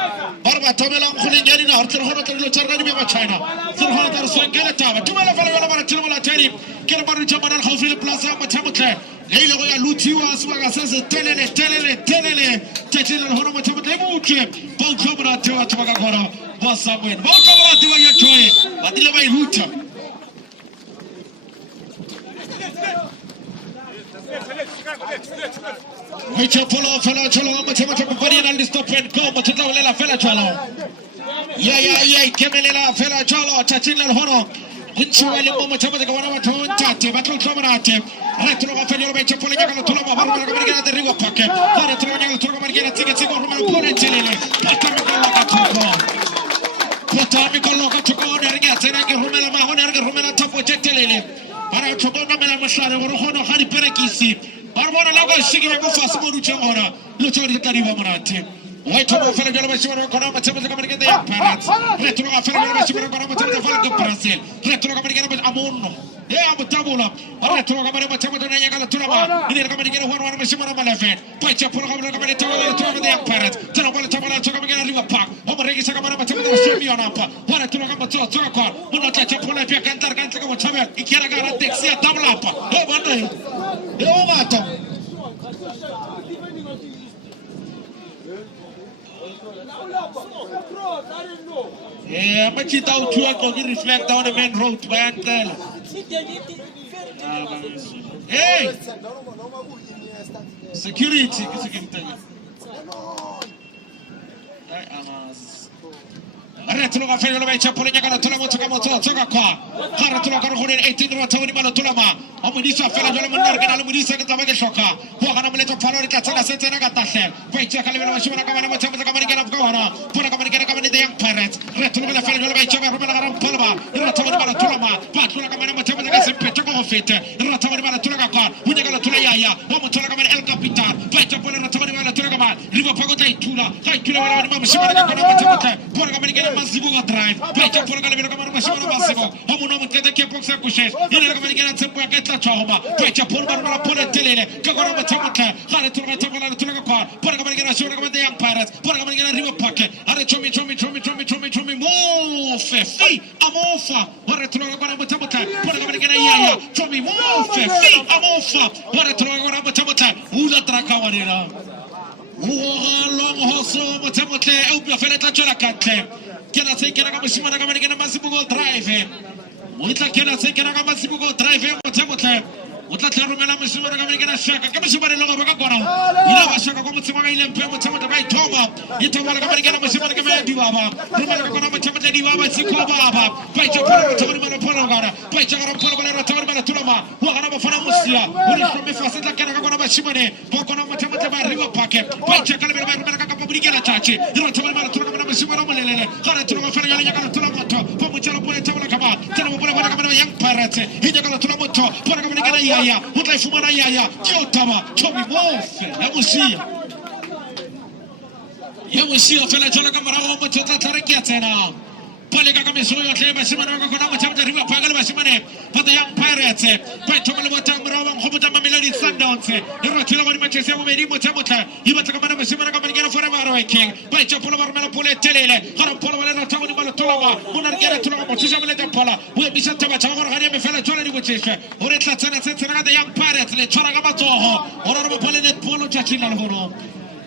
ba re ba thobela go le nyadi na re tsere go re tsere di ba China se go re swengele taba tumela fela yona ba re tselo la tedi ke re ba re tsama go file plaza mo tsemotle le ile go ya lutiwa sebaka se se telele tshetsile le hona mo tsemotle mo utlwe ba utlwa mona tewa tshaba ka gona ba Samuel ba utlwa ba tewa ya tsoe ba dile ba iruta Micho polo fela cholo mo tsemotle ko bari na di stop and go mo tla wela fela cholo ya kemelela fela cholo tshetsile le hona Kunchwa le mo tsemotle ka bona batho ntate ba tlo tlhomarate re tlo ga fela ba itshepole ka tlo ba ba ba ka the River Park re tlo ga tlo ba ke tseke go roma pole tselele ba tlo ka tshoko potami ko loka tshoko re ke tsena ke romela ma hona re ke romela thapo tselele ba re tlo bona mela mohlare gore gono ga di perekisi ba bona la go shike go fase mo dutse gona lo tlo di tariwa monate Wait to fela jalo ba shimara ko ma tsemotle ka marike the Young Pirates re tlo ga fela jalo ba shimara ko ma tsemotle fa ke Brazil re tlo ga marike ba amonno e a botabula re tlo ga marike ba tsemotle na nyaka la tulama ile ka marike ho wa ba shimara malefe pa tsa polo ga marike ba le tlo the Young Pirates tlo ba le tlo ka marike River Park o mo rekisa ka marike ba tsemotle ba shimio na pa wa tlo ga motso tsoka kwa mo no tla polo pe ka ntar ka ntle ka mo tshabela ikera ka ra taxi ya tabla pa e bona e o gato but you don't to reflect on the main road by Antel. Hey! Security. Retro ga fela ba itshapole nya ka tlola motho ka motho tsoka kwa ga re tlola ka re go 18 ra tsawedi mala tolama o modisa fela jole monna re kana le modisa ke taba ke hloka go gana moletso phalo re tla tsena se tsena ka tahlel ba itse ka lebelo ba shibana ka bana motho ka bana ke na ka wana bona ka bana ke ka bana the Young Pirates re tlola fela jole ba itse ba romela ga ra mphalaba re tsawedi mala tolama ba tlola ka bana motho ka se pete go fete re tsawedi mala tlola ka kwa o nya ka tlola ya o motho ka bana El Capitan ba itse bona re tsawedi mala tlola ka ba River Park tla itula ga itula wala ba shibana ka bana motho ka bona ka bana ke Masibu drive pecha por ka lebelo ka mara mashimana Masibu ho mo no mutete ke box ya kushes ile ka bana ke na tsempo ya ke tla tshoma pecha por ba mara pole telele ka gona motho ka ga re tloga tloga le tloga kwa bona ka bana ke na shona ka the Young Pirates bona ka bana ke na River Park are chomi mo fefi amofa ore tloga ka motho bona ka bana ke na yaya chomi mo fefi amofa ore tloga ka motho ula traka wanela long hoso motsemotle e upya fela tla tswela kantle ke na se ke na ka moshimana ka bana ke na Masibu drive o itla ke na se ke na ka Masibu drive motsemotle o tla tlaromela mosimane ka menekena shaka ka mosimane le go ba ka kona ila ba shaka go motsema ka ile mpe motsema ba ithoma ithoma ka menekena mosimane ka me dibaba romela ka kona motsema tla dibaba tshiko baba ba ithoma ka tsogoni mara phono gara ba ithoma ka phono ba tsogoni mara tulama wa kana ba fana mosia o le from fa setla kana ka kona ba shimane ba kona motsema tla ba riwa pake ba ithoma ka le ba romela ka pa budikela chachi ira tsogoni mara tulama ka mosimane mo lelele kana tulama fana ya kana tulama to ba motsela bo le tsama ka ba tsela bo le ka ba yang parate hija kana tulama to para ka menekena yaya o tla fumana yaya ke o taba chomi mofe ya mosia fela tsala ka marago mo tsetla tlare ke tsena pale ka meso yo tle ba simana ka kona mo tsamta riwa pagale ba simane pata yang pirates ba thomela mo tang marago go botsa Mamelodi Sundowns e re tshela ba Manchester mo medi mo tsamotla e batla ka bana ba simana ka menekena forever king ba tsapolo ba romela pole telele ga polo ba le ra tsamoni ba le tolama mo na re tolama mo tsisa mele tapala o e bisa taba tsa gore ga re me fela tswela di botsese o re tla tsena tsena ka yang pirates le tshwara ka matsogo o re mo pole net polo tsatsila le gono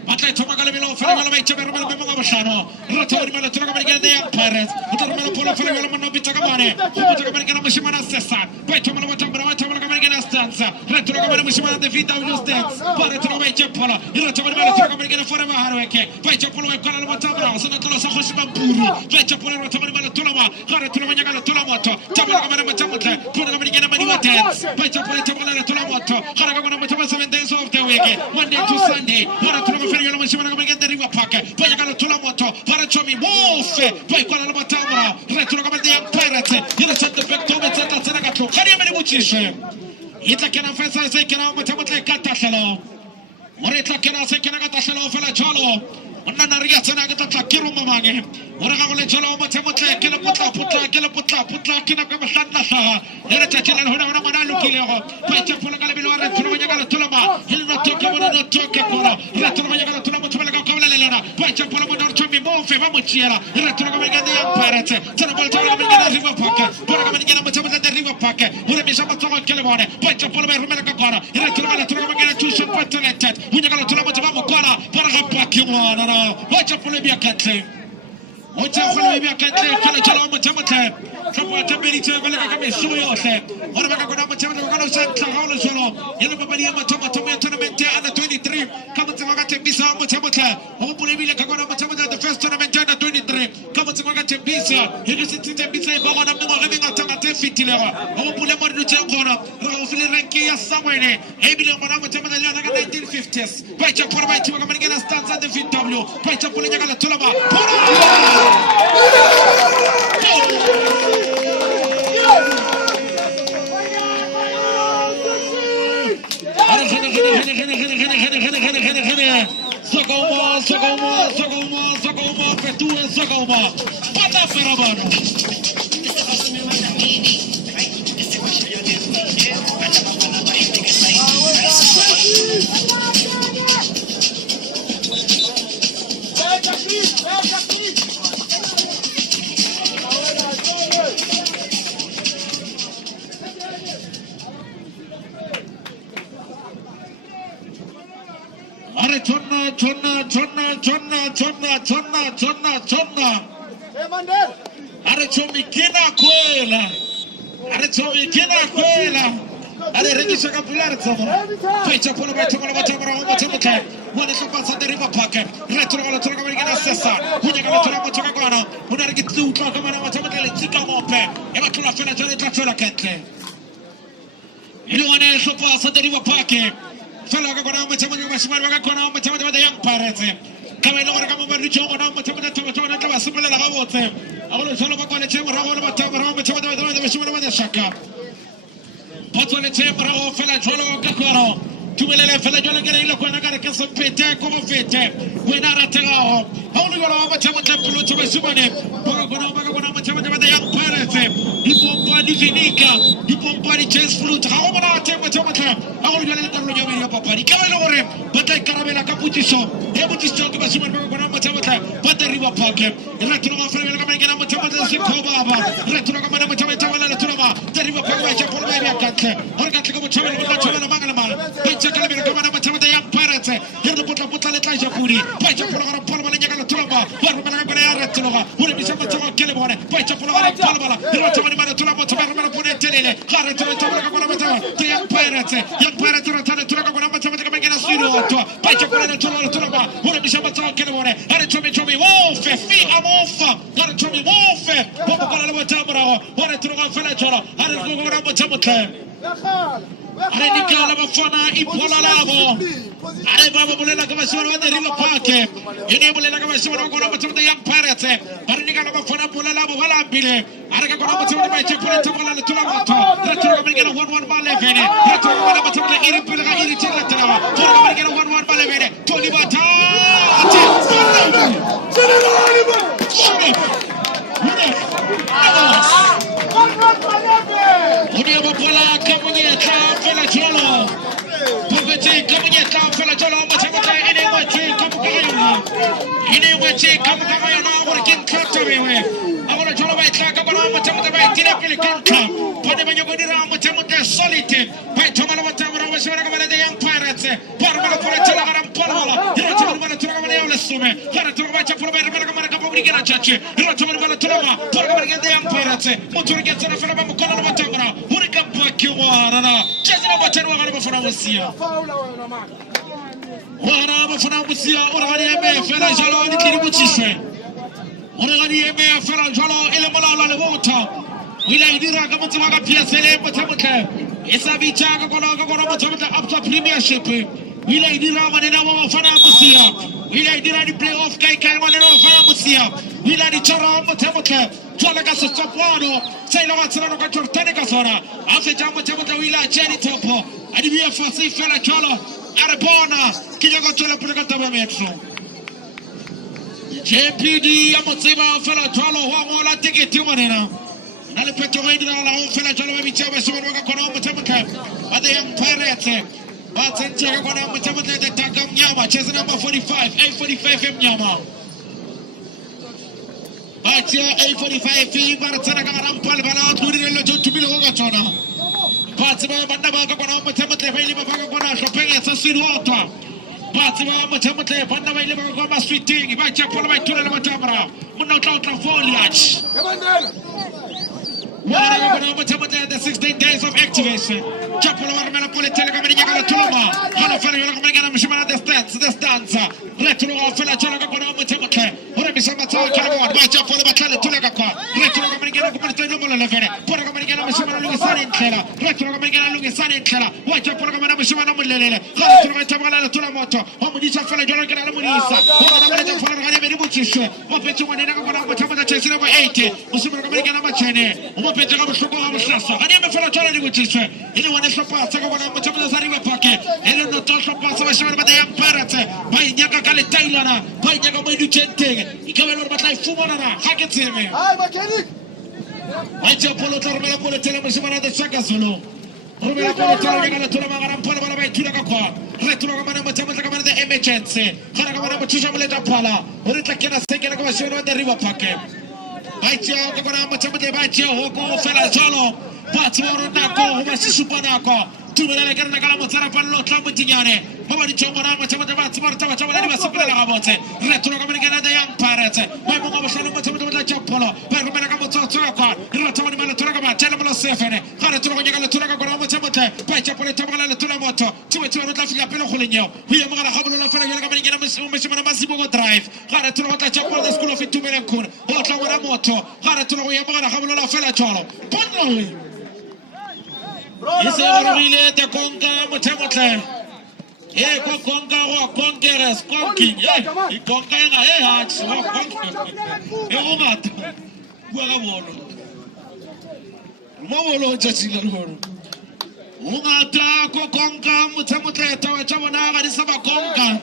batla thoma ka lebelo fela ba ba itse ba romela mo bohlano re tsori ba le tsona ka menekena the young pirates o tla romela polo fela ba le mo no bitsa ka bane go botsa ka menekena mo simana sesa ba thoma le botsa ba thoma ka menekena stanza re tsona ka mo simana the VW stance ba re tsona ba itse pola re tsona ba le tsona ka menekena forever harweke ba itse polo ba kana le botsa ba se na tlo sa go shima mpuru ba itse polo re tsona ba le tolama ga re tolama nyaka le tolama to tsaba ka mo tsamotle polo ka menekena mani wa dance ba itse polo tsaba le tolama to ga re ka mo tsaba 7 days of the week Monday to Sunday ora tolama yo lo mosimane ka menekena riwa pake ba nyaka le tolama to para chomi mofe ba ikwana le batamra re tsona ka the young pirates ira sente pekto be tsata tsena ka tlo kari me botšishe itla kena fesa se kena mo tsamotla ka tahlelo ore tla kena se kena ka tahlelo fela jalo onna na ria tsena ka tla kero mamange ore ga go le jalo mo tsamotla ke le potla kena ka mhlanda hlaga ere tla tsela hona mana lokilego ba tsepolo ka lebelo re tsolo nyaka le tolama ile no toke bona no toke kora re tsolo nyaka le tolama tsolo ka kabela le lona ba tsepolo mo no chomi mo fe ba mo tsiela re tsolo ka menekena ya parate tsena ba tsolo ka menekena riva paka ba ka menekena mo tsolo ka riva paka ore me shama tsolo ke le bone ba tsepolo ba romela ka kora ire tsolo ka menekena tuition pointed unyaka le tolama tsaba mo kora para ga paki mwana na ba tsepolo bia katle o tsa go bia katle kana tsala mo tsamotla tsamwa tsabedi tsebele ka meso yohle ore ba ka kona mo tsamotla ka no sa tlhagolo solo yele ba bali ya mathomatho ya tournament ya under 23 ka mo tsama ka tembisa mo tsamotla o bolebile ka kona mo tsamotla the first tournament ya under 23 ka mo tsama ka tembisa e re se tembisa e ba gona mo ga me ngata ngata fitilego o bole mo di tseng gona re go file ranking ya somewhere e bile mo na mo tsamotla ya ka 1950s ba tsa pora ba tsa ka menekena stanza the VW ba tsa pole nyaka la tolaba Sokoma, Fetua, Sokoma, Pata Ferabano. Are chonna. Are chomi kina kwela. Are regisa capillare zamora. Fecha polo ba tsamora. Wana tlopa sa deriva pake. Retro la troga americana stessa. Unya ka metro mo tsoka kwana. Una re kitsu tloka ka mana matsamotla le tsika mope. E ba tlola fela jare tla tlola kentle. Ile wana tlopa sa deriva pake. Fela ka kona matsamotla ba simana ka kona matsamotla ba young pirates. Kama ile gore ka mo ba ritso kona matsamotla tla ba simela ga botse. A go solo ba kwana tse mo ra go le matsamotla ba simana ba shaka. Potole tembra o fela jolo ka kwaro tumelele fela jolo ke ile kwana ka ke sompete ko mo fete wena ratela o holo gola ba tshamo tempulo tshaba subane boga kona ba tshamo ba young pirates di pompa di finika di pompa di chance fruit ha o bona tempo tshamo tla ha go jole ka lo nyame ya papa di ka ile gore ba tla karabela ka putiso e putiso ke ba subane ba kona ba tshamo tla ba riba pake retro ga fela ka mengena mo tshamo tla se ko baba retro ka mana mo tshamo tla la tshaba riba pake ba tshamo ba ya katle ora ka go tshamo ba tshamo mangala mala ba tshaka le ka mana mo tshamo ya pirates ye re potla le tla ja pudi ba tshamo ga polo ba le nyaka la tshaba ba re ba ka ya retro ga ore bisa ba tshamo ke le bone Pai chapola gara palbala. Rata mani mana tula moto mana pune telele. Gara tula tula ka mana mata. The young pirates rata tula ka mana mata ka mengena siro to. Pai chapola tula ba. Ora bisha mata kene bone. Ara chomi wofe fi amofa. Ara chomi wofe. Bobo kola mata bra. Ora tula ka fela chola. Ara ko gara mata mata. Are nikala mafana ipola labo. Are baba bolela kama shoro wa River Park. Yeye bolela kama shoro ko na mata young pirates. Are nikala mafana bola labo wala bile. Are ka ko na mata ba chepole tobola la tula moto. Retro ka mengena 1-1 ball levene. Retro ka na mata ka iri pula ka iri chela tala. Retro ka mengena 1-1 ball levene. Tony Bata. Unia bola kamunya fela jolo. Pogete kamunya fela jolo mata ine wachi kamunya. Ine wachi kamunya na working tractor wewe. Agora jolo vai traga agora mata vai tira pele kanta. Pode banyo godira mata solite. Vai tomar mata agora vai shora kama de young pirates. Parmala pole tela gara parmala. Ira tomar mata tura kama yole sume. Gara tura vai chapura vai kama kama brigera chache. Ira tomar mata tura ma. Tura kama de young pirates. Motor get sana fela ba mukana mata agora. Urika paki warana. Chezina batani wagana bafuna musia. Wana bafuna musia urani eme fela jalo ni kiribuchise. Urani eme fela jalo ile malala le wota. Wila idira kama tiwaga PSL mata. Esa bichanga kono mata up premiership. Wila idira manena wafana musia. Wila idira di playoff kai manena wafana musia. Wila di chara mata. Twala ka stop wano. Sai la watsana no ka chortene ka sora. Ase jambo wila cheni topo. Adi bia fasi fela cholo. Arabona kinyago chole puleka taba metro. JPD amotseba fela cholo wa mola tiketi manena. Nale peto indira la fela cholo bichaba somo ka kono mata. Ade young pirates. Batsencheka kono mata de takam nyama cheza number 45 A45 mnyama. Batia A45 fi baratana garam pal bala turile tumile hoga chona. Batia banda ba kono mata vile ba kono shopenge sasiri wota. Batia mata banda vile ba kono sweeting. Batia polo ba turile matabra. Munno tautra foliage. The 16 days of activation. Chapolo Armela Politele Camina Tuma. Hala Ferro Camina Mishima, the stanza. Retro Fela Chalaga Matamuke. Remisamato Caravan, Bacha for the Bacala Tulaka. Retro Camina Levere. Porcamina Mishima Lugisan in Kela. Retro Camina Lugisan in Kela. Watch up for Mishima Mulele. Retro Tamala Tulamoto. Omidisa Fela Jorgan Munisa. Or for Ribuchisha. What between Namata Chasing over 80. Musuma Camina Machene. Petro Shuko andiamo a fare la giornata di Gucci. Anyone is passa che guarda facciamo da River Park. E non tolto passa ma siamo da young pirates. Vai niaka kale Taylor. Vai niaka mai ducente. I cavolo batai fumana. Hake teme. Vai c'è Polo Tormela Polo Tele ma siamo da Saka solo. Romela Polo Tele che la tua magara Polo va vai tira qua. Retro come non facciamo la camera di emergenze. Cara come non facciamo le tapala. Ora tacchiana secca come siamo da River Park. Baitia ko na machama baitia hoko fela jolo batia ronako humasi supanako tumela garna kala motara pallo tlambo tinyane mama di chomora machama batia chama ni basipela la bote retro kama ni da young pirates mai mo kama shano machama la chapolo per come na kama tsotsoka kwa retro ni mala tura kama tena mala sefene kana tura kama tura kama machama te bai chapolo tabala la tura moto tuwe la fika pelo khulinyo hiya magala khablo la fela kama ni na mashima masibo drive kana tura kama chapolo da school of itumele kun hotla wana moto gara tulo ya magana khablo la fela cholo ponno ese orile de konga motemotle ko konga wa kongeres konki konga nga ha so konki umata kwa bono mobolo chachila bono umata ko konga motemotle tawa chabona ga disaba konga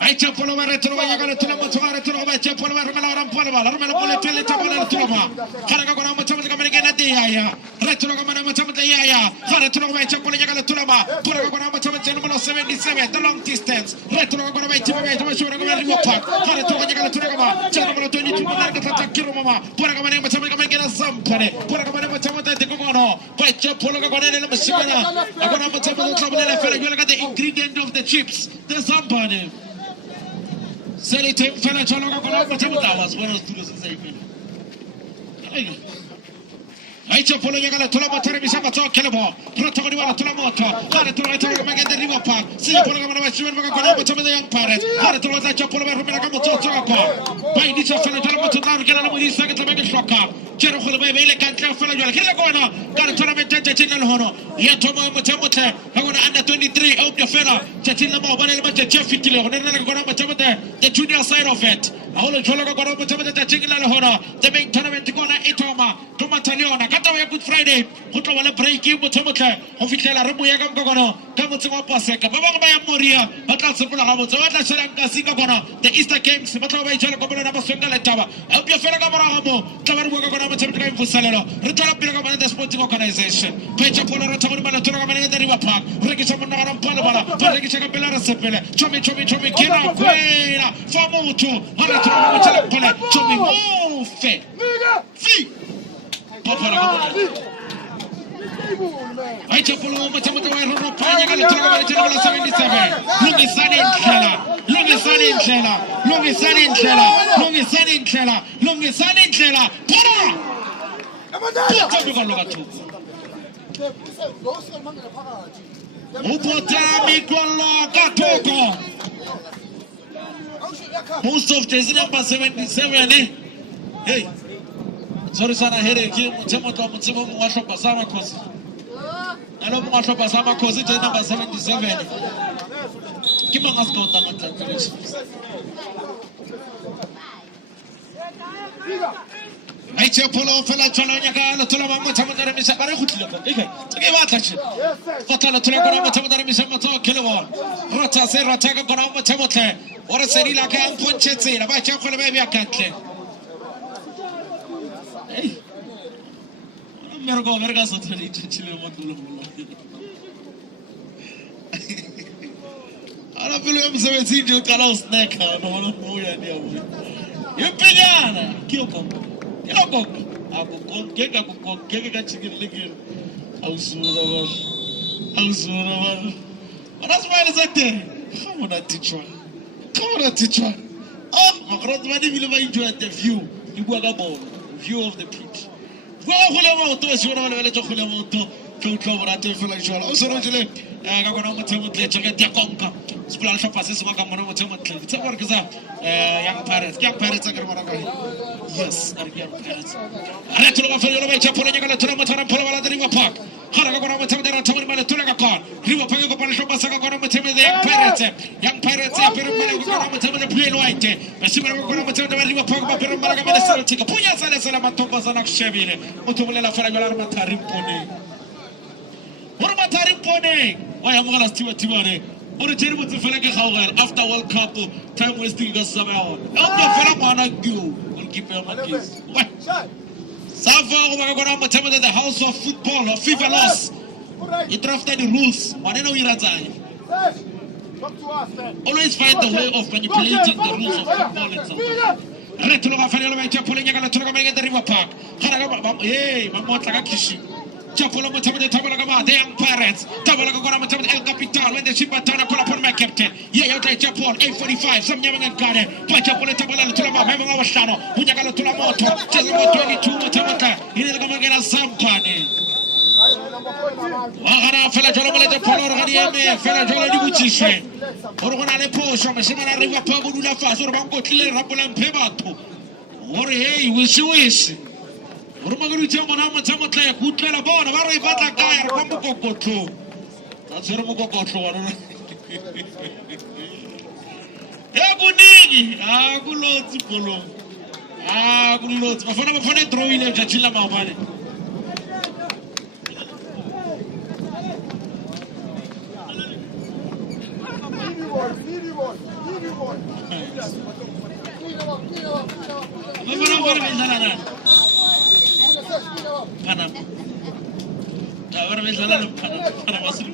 ai chapolo va retro va ga tulo motore tulo va chapolo va remela ram polo va remela polo tele chapolo tulo va kharaga gona motemotle kamene gena de ya retro kamene motemotle ya khara tulo va chapolo ga tulo va polo gona motemotle numero 77 the long distance retro gona va chapolo shura ga River Park khara tulo ga tulo va chapolo 22 ga tata kiro mama polo kamene motemotle kamene gena zampare polo kamene motemotle de gono va chapolo ga gona le mashimana gona motemotle trouble la fera ga the ingredient of the chips the zampane Seli tem fela cholo ga kono motemotle was buenos tulos sai Aicha polo nyagala tula motore misamba to kelebo protagoni wala tula moto kare tula tula magende river park si polo kama na shiver baka kona moto mede young parent kare tula ta polo ba rumina kama to ko bai ni cha fela tula moto na kala na muri sa ke tla shoka jero kholo ba bele kan tla fela jola kile ko na kare tula mede chachina hono ya to moto moto hakuna under 23 out the fela chachina mo bale ba chef fitile hono na ko na moto mede the junior side of it aholo chola ko na moto mede chachina hono the main tournament ko na itoma tuma taliona kata ya good friday hotla wala break mo tsomotle ho fitlela re mo ya ka mkokono ka motse wa paseka ba bang ba ya moria ba tla tsepola ga motse wa tla shela nka sika kona the easter games ba tla ba itshela ko bona ba songa le taba e bya fela ka mora ga mo tla ba re boka kona motse ka imfusalelo re tla pele ka bona the sporting organization pe tsa polo re tsamona ba tla ka bona the river park re ke tsa monna ga mpala bala ba re ke tsa ka pele re sepele chomi kena kwela fa motho ha re tla mo tla pele chomi mo fe fi papa la aicha polo mo tsamota wa ro panya ka le tla ka tla ka 77 lungisani ndlela pora kama loka tu upotami kwa loka toko most of the number 77 hey sorry sana here ki mutsemo mo wa hlopa sa makhosi alo mo wa hlopa sa makhosi je number 77 ki mo nga skota matlatlisi aicha polo fela tsolonya ka lo tlola mo tsamotare misa ba re gutlile ko ke ba tla tshi fatala tlola ko mo tsamotare misa mo tso kelebo rota se rota ka ko mo tsamotle ore serila ka mponchetsela ba tsa khole ba bya katle Merga sa tshwari tshile mo tlo mo. Ala pelo ya msebetsi nje kala o snack no mo ya ni abo. Yepigana kiyoko. Yoko. Abo keke ka chikilekile. Ausura ba. Ona smile zate. Come on teacher. Oh, makrot mani vile ba enjoy the view. Ibua ka ball. View of the pitch. Well, whoever to is going to let you to cover at the financial. Also, ka kona mo tsemotle tsheka dia konka. Sipula shop passes wa ka mona mo tsemotle. It's work is young parents ka mona ka. Yes, are young parents. Ara tlo ba felo ba tshapolo nya ka le tlo mo tsara polo bala river park. Hara ka kona mo tsemotle ra tsamoni ba le tlo ka ka. River park ko pa le shop passes ka kona mo tsemotle young parents ya pero ba le ko kona mo tsemotle play white. Ba sipula ko kona mo tsemotle ba river park ba pero ba ka me le sala tika. Punya sala matomba sana kushebile. Motomolela fara jola ra matari mpone. Matari pone. Why am I going to Tiware? Or the terrible to feel like a after World Cup, time wasting got some out. I'm going to keep your monkeys. What? Sava, we're going to tell the House of Football or FIFA loss. You drafted the rules. But I know you're always find the way of manipulating the rules of football itself. Retro Rafael pulling a the river park. Hey, Mamma Kishi. Chapolo Motamade Tabalagama, the young parents, Tabalagona El Capitan, when the ship Tana Colapon, my captain. Yeah, okay, Japon, 845, some young and garden, Pachapola Tabala Tulama, having our shadow, Punagala Tulamoto, Chesamo 22 Motamata, he didn't come again as some party. Wagana Fela Jolomale de Polo Radiame, Fela Jolani Buchishe, Organa de Posh, Messina River Pabula Fas, or Banco Tiller, Rapolan Pebato. Or hey, wish. Urumaguru chama na mtsamotle kutlela bona ba re batla kaya re mo kokotlo tsa tsere mo kokotlo wa rona ya kunigi kulotsi polo kulotsi bafana draw ile jatshila mabane Panam. Ahora me sale el Panam azul.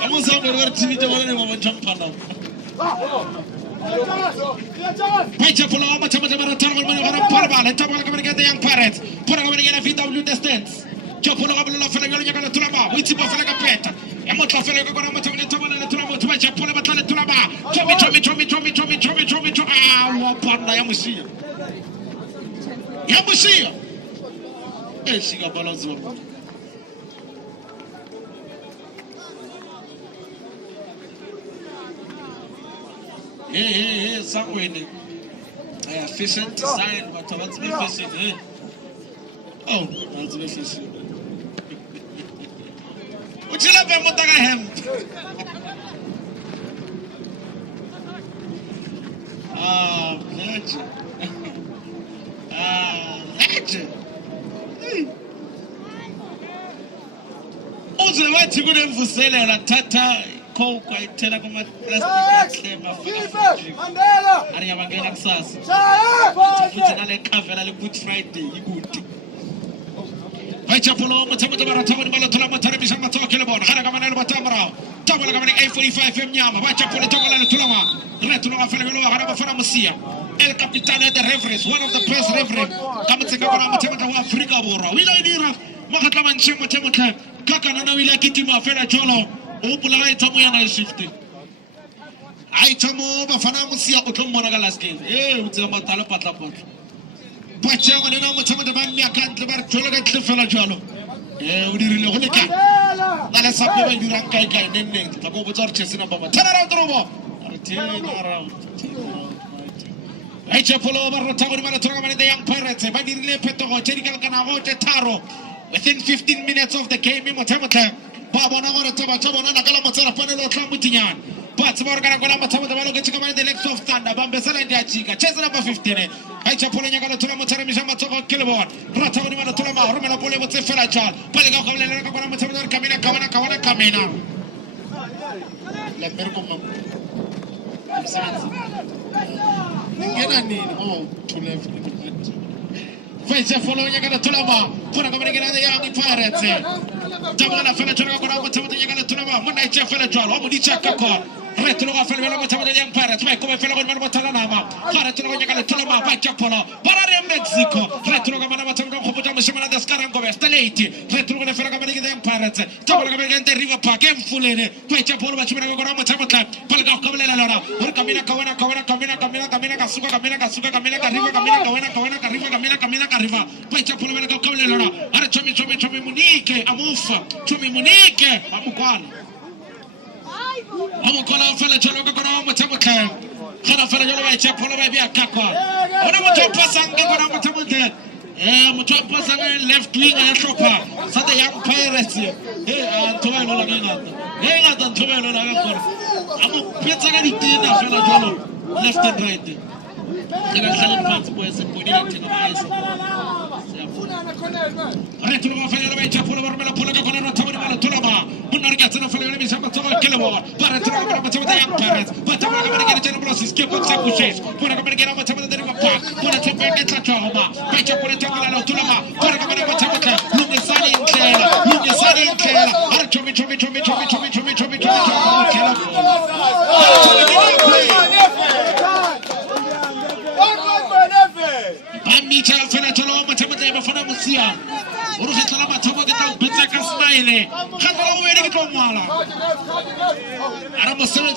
Vamos a ver TV te van a mover jump Panam. Pacha por la vamos a meter a tarde para parvar, está para que me young parents. Para que me digan FW distance. Yo por la vamos a hacer la gana con la trama. Muy tipo para la capeta. Hemos la fe que con la moto de tomar la trama. ba Japole ba tla tola ba Chomi wa pana ya Musia shiga balance wa somewhere efficient design but what's efficient oh that's efficient uchila pe motaka hem legend uze wathi kunemvuselela thatha Coke ayithela kuma plastic ehlema Mandela ari yabangena kusasa futhi nale cover le Good Friday ikude Japolo mthamo barathabani balathola mathare bisama thokele bona gara ka manelo batamara tabala ka mane A45 emnyama ba Japolo tokola le thulama retlo ga fela belo ga gara ba fana Musia el capitano de referees one of the best referee ka mtseka bona mthamo wa Afrika borwa wila idira makatla mantshe mthamo kaka nana wila kitima fela jolo o pula ga itsamo yana shift ai tsamo ba fana Musia o tlombona ka last game o tsama matala patla Pacha ngwana na motho ba mmia ka ntle ba re tshole ka tlefela jalo o dirile go leka na le sapo ba dirang kae neng tla go botsa re chese namba ba tana ra trobo re tena round ai Japolo ba rata go di mala tshoga mane the Young Pirates ba dirile phetogo tse di ka kana go te tharo within 15 minutes of the game motho ba bona gore taba bona na kala motsara panelo tla mutinyana but more gonna go number 7 the ball gets the legs of Thunder Bambesala and Diachiga chase number 15 I Japolo nyaka to Motara Mishama to Kilobon Rata on the Tulama Romana Pole with the Ferachal Peligo Kamina let me come to left Face following Yaga Tulama put a coming the Young Pirates Jamana Felatura Tulama when I check Felachal Omudi Chakakon Retro of the Young Pirates, my come fellow Matanama, Haratolo Tulama, by Japolo, Parade Mexico, Retro Gamma, the Scarango, Stalati, Retro of the Young Pirates, Tobagan, the River Park, and Fulene, by Japolo, Matamata, Palga Cavalera, Camina, Suka, River, by Japolo, Cavalera, Chomi Munique, Amufa, Chomi Munique, Amukan. I'm going to fella Jologa Matamaka. Kana fella Jologa Japolo by Kakwa. What about your person? Mutompa left wing and shopper. So the Young Pirates here. Toelo Lagana. Hang on, Toelo Lagana. I'm a Pizzagani Tina fella Jolo. Left and right. Then I'll tell you what was put it in the eyes. Retro of Fella Japolo Polaga Tulama. Munargats and Fella Misama Kilowar. But I talk about the Young Pirates. But I'm going to get a general skip of Sapuches. But I'm going to get over some of the river park. Put a tip at Trauma. Pitch up on a Tulama. Put a couple of Tamaka. Look at Sunny and Taylor. Look at Sunny and Taylor. Chomi. Amica Fenatolo, Matamata, Fana Musia. Urushalama, Tomata, Bitaka Smiley. Kalo wedding from Wala. Aramasana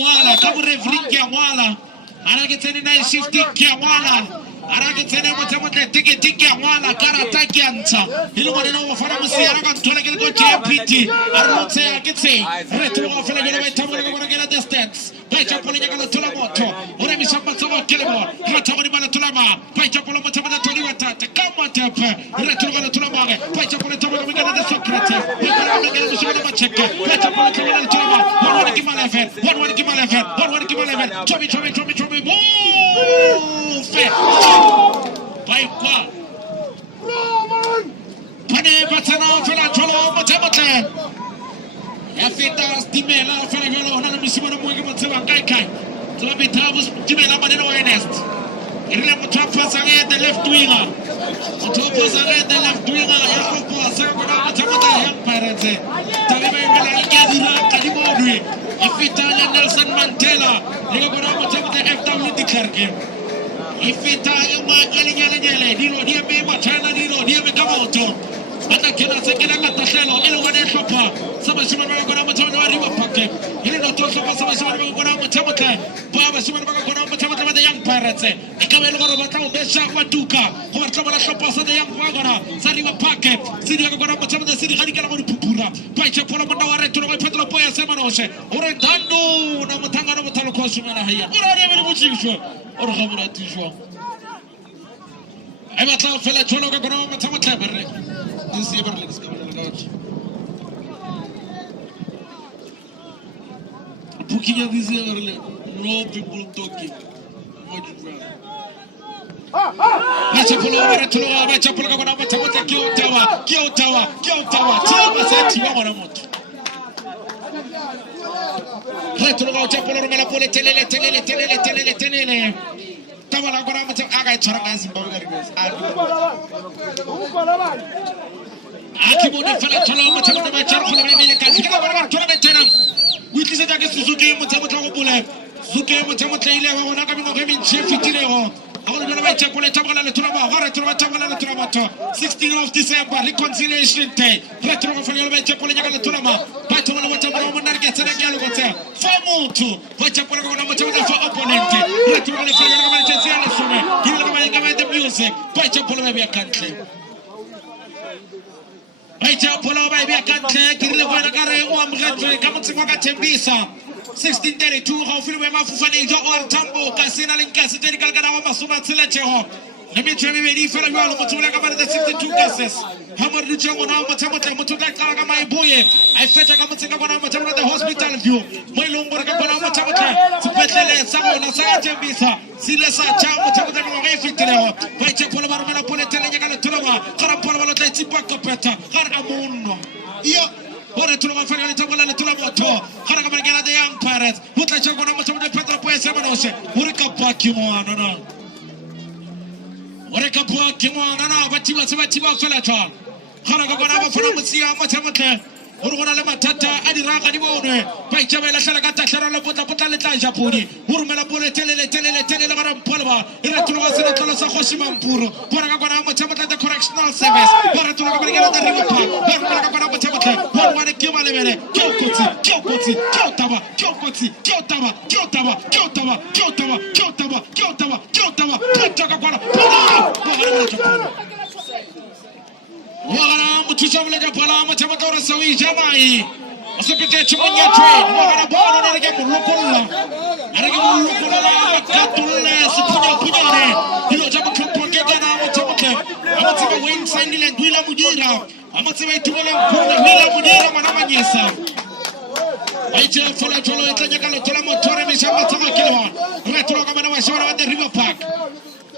Wala, Kabure Vrinkia Wala. I get any nice shifting Kiawala. I get any Matamata, Tiki Wala, Karatakianta. You know what I know for Musia, I got to get JPT. I don't say I can say. Retro of Fenatolo, get a distance. By Japolina Tulamoto, or maybe some Kilomor, Ratamana Tulama, by Japolo Matamata Toniwata, come on, Retro Tulama, by Japolo Tomo, we got the Socrates, we got the Shama check, by Japolo Tulama, 1 1 give 11, 1 1 give 11, 1 1 give 11, Chomi, fair. By what? Pane Patana, Felacholo, Matamata. Afita Stimela, Felagolo, and Missimo Kai. So we Tabus Timela Manino Ernest. Irremutrapas again the left winger. Topos again the left winger. Yakopo, Sargona, Tamata, Young Pirates. Talibay Malagazira, Kadimodri. Afita Nelson Mandela. Ligabona Tamata FW Dikarki. Ifita Yama Yele, Dino, Diame, Machana, Dino, Diame Kamoto. Ata kena sekena kata selo ile wane shopa. Sama shima baka kona mchama wa river park. Ile ndo toso kwa sama shima baka kona mchama te. Baba shima baka kona mchama te Young Pirates. Ikawa ile kona mchama besha kwa duka. Kwa mchama la shopa sa de Young Wagona. Sa river park. Sidi baka kona mchama te sidi khalika na mwana pupura. Paicha pola mwana wa reto na petro poya sema noshe. Ore dando na mtanga na mtalo kwa shima na haya. Ore ni mwana mchishwa. Ore khamura tishwa. Eba ta fela chono ka kona mchama te berre. Disi berre Pukinya disi berre. No people talking. Bacha polo bara tuloga bacha polo ka kona mchama te kiotawa. Chama seti wa mwana moto. Retro ga chapolo rumela pole telele. Tabala kona mchama aga charanga Zimbabwe guys. Akibone fala tolo mchama ba charko le mele kazi kala bara tolo betena. Witise take Suzuki mchama tlo pole. Suzuki mchama ile wa ona ka bingo kemi chef itilero. Agora bela vai chapole tabala le tulaba. Agora tulaba tabala le tulaba to. 16th of December reconciliation day. Retro ga fala vai chapole nyaga le tulaba. Ba tomo na tabala mo narke tsena kyalo kotse. Famutu vai chapole ga na mchama fa opponent. Retro ga le fala ga ma tsi ala sume. Ile ga ma ngama the music. Vai chapole ba country. Vai chapole ba country. Kirile go na kare o amgatwe kama tsikwa ka tembisa. 1632 hofilwe mafufani jo ortambo kasina linkasi teni kalkana wa masuma tsile cheho nemi tremi bedi fara yo lo mutula ka bana 62 cases hamar du cheho na mutamote mututa ka ka mai boye ai feta ka mutsinga bona mutamote the hospital view moi lombor ka bona mutamote sipetlele samo na sa tembisa sile sa chambo mutamote no ngai fitleho vai che polo barmana pole tele nyakala tulama kara polo wala tai tipa kopeta kar amunno iyo ora tulama fanya ni tabala le tulama to kara ka margena de Young Pirates mutla chako na mutamote petra poe sema nose urika paki mwana na urika paki mwana na batiba fela ta kara ka kona bafana mutsia mutamote urugona le matata adi raka di bone pai chabela shala ka tashara le pota le tla japuni urumela pole tele le bara polba ira tulwa sele tolo sa khoshima mpuro bora ka kona mutamote the correctional service bora tulwa ka margena de river park bora ka kona mutamote bora ne kiwa le mele kyokoti pota ka kona wagana mutushavule japala machama ora sawi jamai asipite chimonya trade wagana bwana na rege mulukola makatule sipunya hilo jabu kompoketa na amatiba wing sign ile ndwila mujira amatiba itubele mkunda wila mujira manama nyesa aiche fola cholo etanya kala tola motore mishamba tama kilwa retro kama na washora wa the river park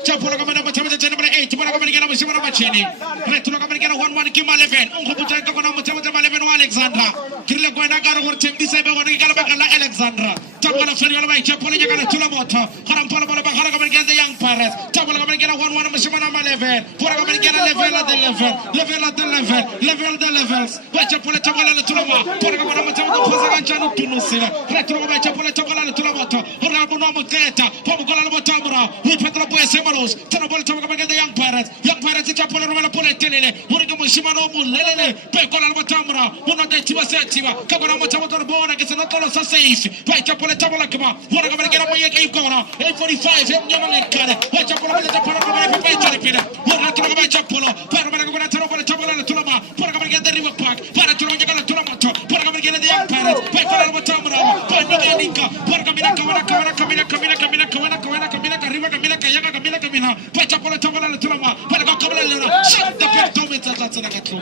chapolo kama na machama tena bana 8 bana kama ngena mshima na machini retro kama ngena 11 kima 11 ungubuta kama na machama 11 wa Alexandra kirile kwenda garo horte mbisa be wona kala bakala Alexandra tabala feri wala bai chapolo nyakala tula moto haram pala bala bakala kama ngena Young Pirates tabala kama ngena 11 mshima na 11 bora kama ngena level the levels ba chapolo tabala la tula moto bora kama na machama kupoza kanchano tunusira retro kama chapolo tabala la tula moto hora bono muteta pamukola la motamura we petra poe semanos tena bola tabaka kama Young Pirates chapolo romela pole telele uriga mushima no mulele pe kola la motamura uno de tiba setiva kama na motamura bona ke seno tolo sa safe vai chapolo tabala kama bora kama ngena moye ke ikona 845 nyama lekale vai chapolo bola tabala kama pe chale pina bora tolo kama chapolo para kama ngena tolo bola tabala la tulama bora kama ngena river park para tolo ngena tulama to bora kama ngena Young Pirates pe kola la motamura pa nika bora kama arriba kamila kayaga kamila kamina pacha pole tabala la tulama pale kwa kabla leo shut the back to me tata na katlo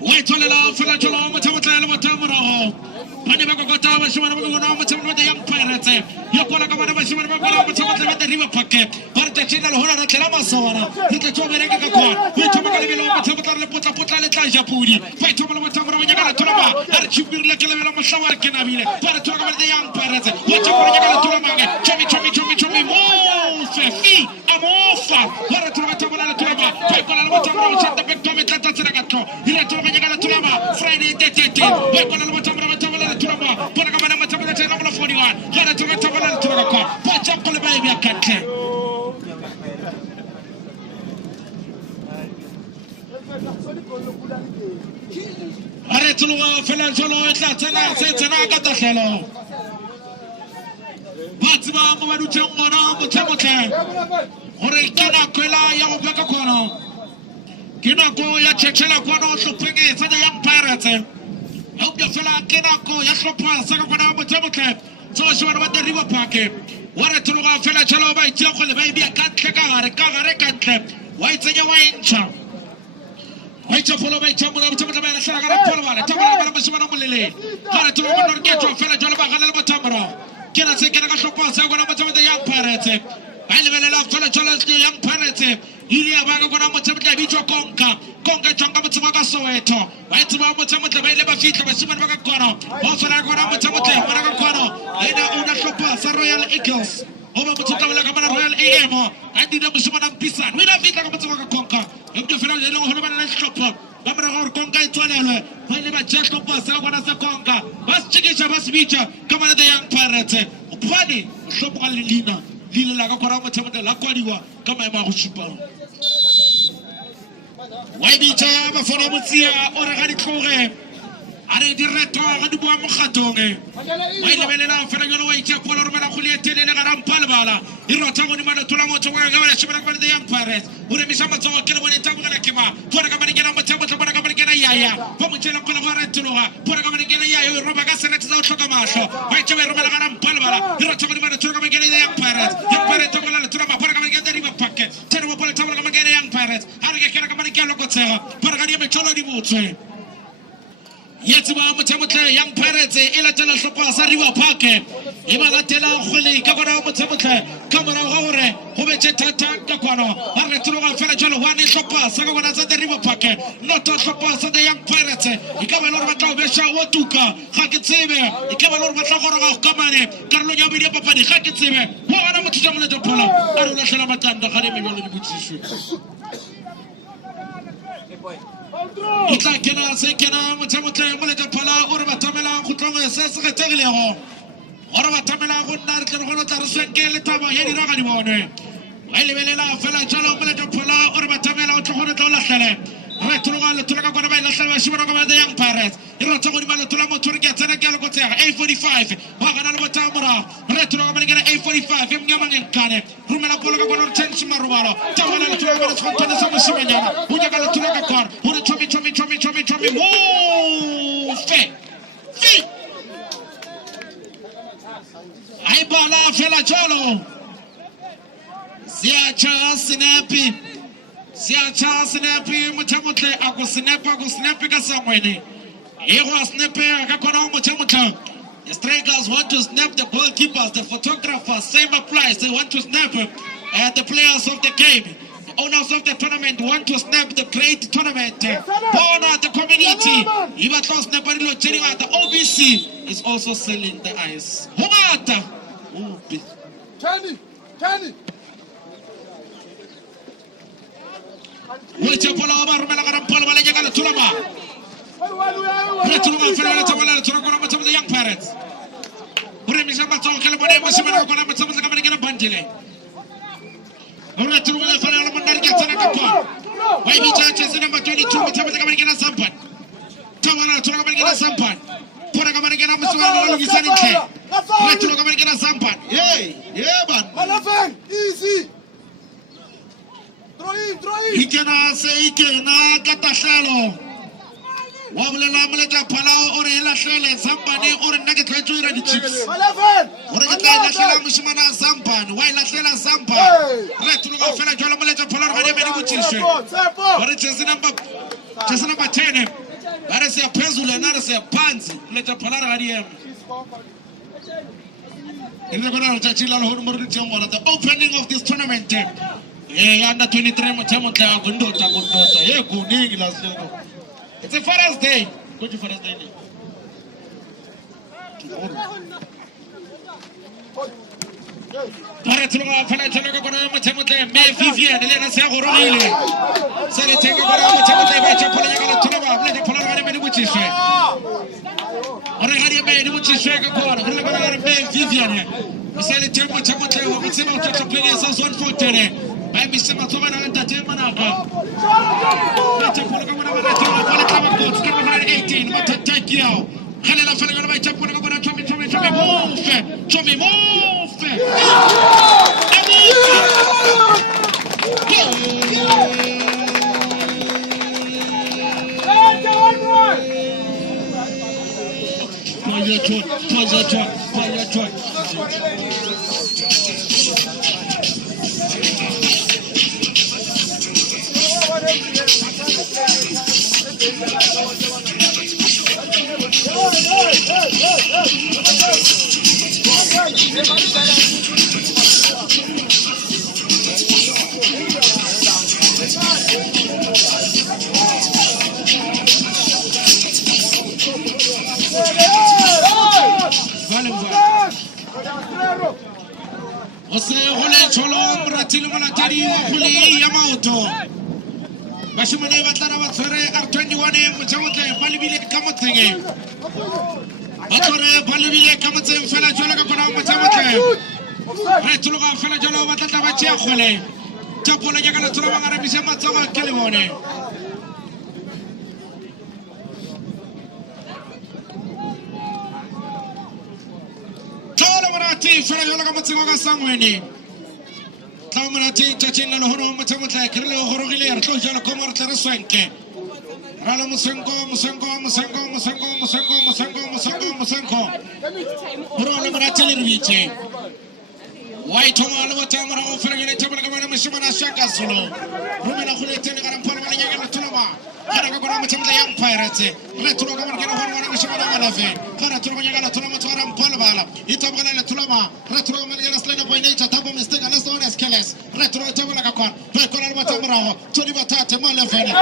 wait ole la fela jolo matamata la matamura ho pani bako kota bashima bako na matamura the Young Pirates yokola kama na bashima bako na matamata the river packet parte china lo hona na masawana nitacho bereka kwa wito makali bila matamata le pota le taja puri paito la matamura nyakala tulama archibir le kala bila mashawar kinabile para tu kama the Young Pirates wacha kwa nyakala tulama chomi fefi amofa para tu matamura le tulama paiko la matamura chata bekto metata tsinagato ile tu nyakala tulama Friday tete paiko la matamura tulama para kama na matamura tena mna 41 kana tu matamura tulama kwa pacha kwa le baby akate Retologa fela jalo e tla tsena se tsena ka tahlelo. Batsi ba mo ba dutse ngwana motlhamotlhe. Gore ke nako ela ya go beka kono. Ke nako ya tšhetšhela kono hlopheng tsa the Young Pirates. Hopia fela ke nako ya hlopha sa ka kwana motlhamotlhe. Tsoa shwana ba the River Park. Wa retologa fela jalo ba itse go le ba ibia ka ntle ka gare ka ntle. Wa itsenya wa intsha. Wacha follow by Chamber of Tamara Saga Polo, Tamara Mashima Mulele. Hara to one get to a fellow Jolaba Tamara. Can I say, can I go to Pasa when I'm the Young Pirates? I live in a love fellow Jolas, the Young Pirates. Ilia Baga when I'm Bicho Conca, Conca Changa Soweto. Right to Matamata, I never feature a Simon Magacono. Also, I got on Matamata, Magacono. Ina Una Shopa, Royal Eagles. Over to Royal AM. I did not be someone Pisan. We don't think I'm Conca. If the fellow they don't have a shopper, Gamma Conca Tuanel, finally by Jack of Pasagana Conca, Bas Chickisha, Bas Vicha, come on the Young Pirates, Upani, Shopalina, Lila Lagaparama, La Quadiwa, come on Mahushpa. Why did you have a Fonamusia or a Hanikore? Are diretto a Dubuam Hatonge? Why the Melena Ferragano, Polo Juliette, and Palabala, Hirotoni Manatulamo to where the Young Pirates, would be some of the Kima, Poragaman Poragaman Yaya, Pomachella Coloratuloa, Poragaman Yaya, Robagasset, Tokamasho, Whitechair Roman Palabala, Hirotoni Manatulama the Young Pirates, Young Pirates, Poragaman the River Packet, Terrible Poragaman Young Pirates, Harrigan Poragania Cholo di Muce. Yet, Young Pirates, Elatella Sopa, River Park, Imalatella, Huli, Cabana, Camera, Hobecheta, Caquano, Arretro, Felajano, one is Sopa, Sagawana, the River Park, not to Sopa, the Young Pirates, Icabalo, Besha, Watuka, Hakitsebe, Icabalo, Matagora, Kamane, Carlo Yamia Papani, Hakitsebe, what am I to jump at the Polo? I don't know Salamatan, the Harimi. Ita kena se kena mutamuta muleta pala orba tamela kutonga sasa teglero orba tamela gunnar kerhono tarsengele tama yeni ragani bone wale wele la fala jalo muleta pala orba tamela uthono tola khale retruga le tulaga kona ba la khale shibano ka the Young Pirates irotso go dimala tulamo turga tsena ke lo kotsega A45 wa kana lo tamara retruga ba ngena A45 emnyama ngenkane rumela polo ka kona tsensi marubalo tamala le tulaga ba tshwantse sa mosimanyana unya ka le tulaga kona Chomi, woo! Fe! I bala fela cholo. Siacha snappy, mutamutle, ako snappy ka samweni. Ego snappy, akakona mutamutle. The strikers want to snap the goalkeepers, the photographers, same applies. They want to snap the players of the game. Owners of the tournament want to snap the great tournament. Bona, the community, even though Snaparilo Cheriwa, the OBC is also selling the ice. Humata! Kenny! Which a Polo Marmela Polo Valega Tulama. Retulama Ferrara Tamala Turama of the Young Pirates. Uremisama Calabone was some of the American Bandile. Retulama Ferrara gets on a couple. Why be judges in number 22 with the American Sampan? Tamara Turamagan Sampan. Poragaman Muslim is an income. Retulamagan Sampan. Yeah, but easy. Throw in. He cannot say, Katashalo. Wabla Malaka Palau or Elashele, somebody or a negative to the chips. Or a Mushimana Sampan, while Lasela Sampan. Retro Fella Jolamaleta Palau, which is what it is number 10. That is a pencil and not as a pansy. Let a Palaradium. In the the opening of this tournament. Under 23 Matamata, Gundota, it's a Father's Day. Go to Father's Day. Paratruga, Fanataka, Matamata, May Vivian, Elena Sagorili. Sally take a let the Polar which is fair. Or I had made which is fair. May Vivian. Sally Tamata, which is about to play as 1 for 10. ba mise matsogo na le tate manaka ba tshepole ka bona ba re tloga ba le tla ba botse ka ba 18 ba takiao galela fela ka ba tshepole ka bona tsomi mofe Ratile Malatari Huli Yamato Bashimane Batara Batsare R21 Muchamote Palibile Kamote Batore Palibile Kamote Fela Jola Kapana Muchamote Retuluga Fela Jola Batata Bachia Hule Chapola Yagala Turamanga Bisema Toga Kelimone Tola Marati Fela Jola Kamote Samweni Tamanati Chachina Horo Matamata, Kilo Horogile, Tojana Komar Tarasanke, Rala Musenko, Rola Maratelli, White Tomala Tamara offering a Tabaka Mishimana Shaka Solo, Rumina Huleten and Palmania Tulama, Haragama Young Pirates, Retro Mishimana, Haratumana Tulama Palabala, Itabana Tulama, Retro Maniana by nature, Tabo mistake, and as long as Keles, Retro Tabanakon, Percola Matamara, Tolibata, Malafena,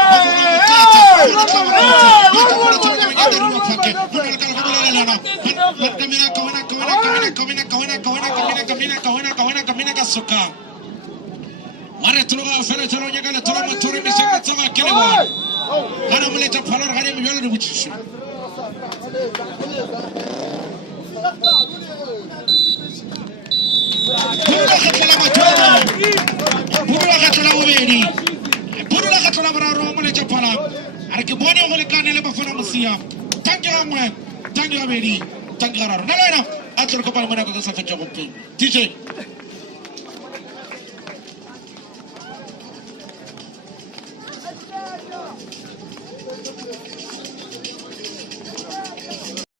Suka. Maretruga Ferretro Yagala Tolama Turi Misaka Kelewan. Hanamalita Palar Harim Yola which Thank you,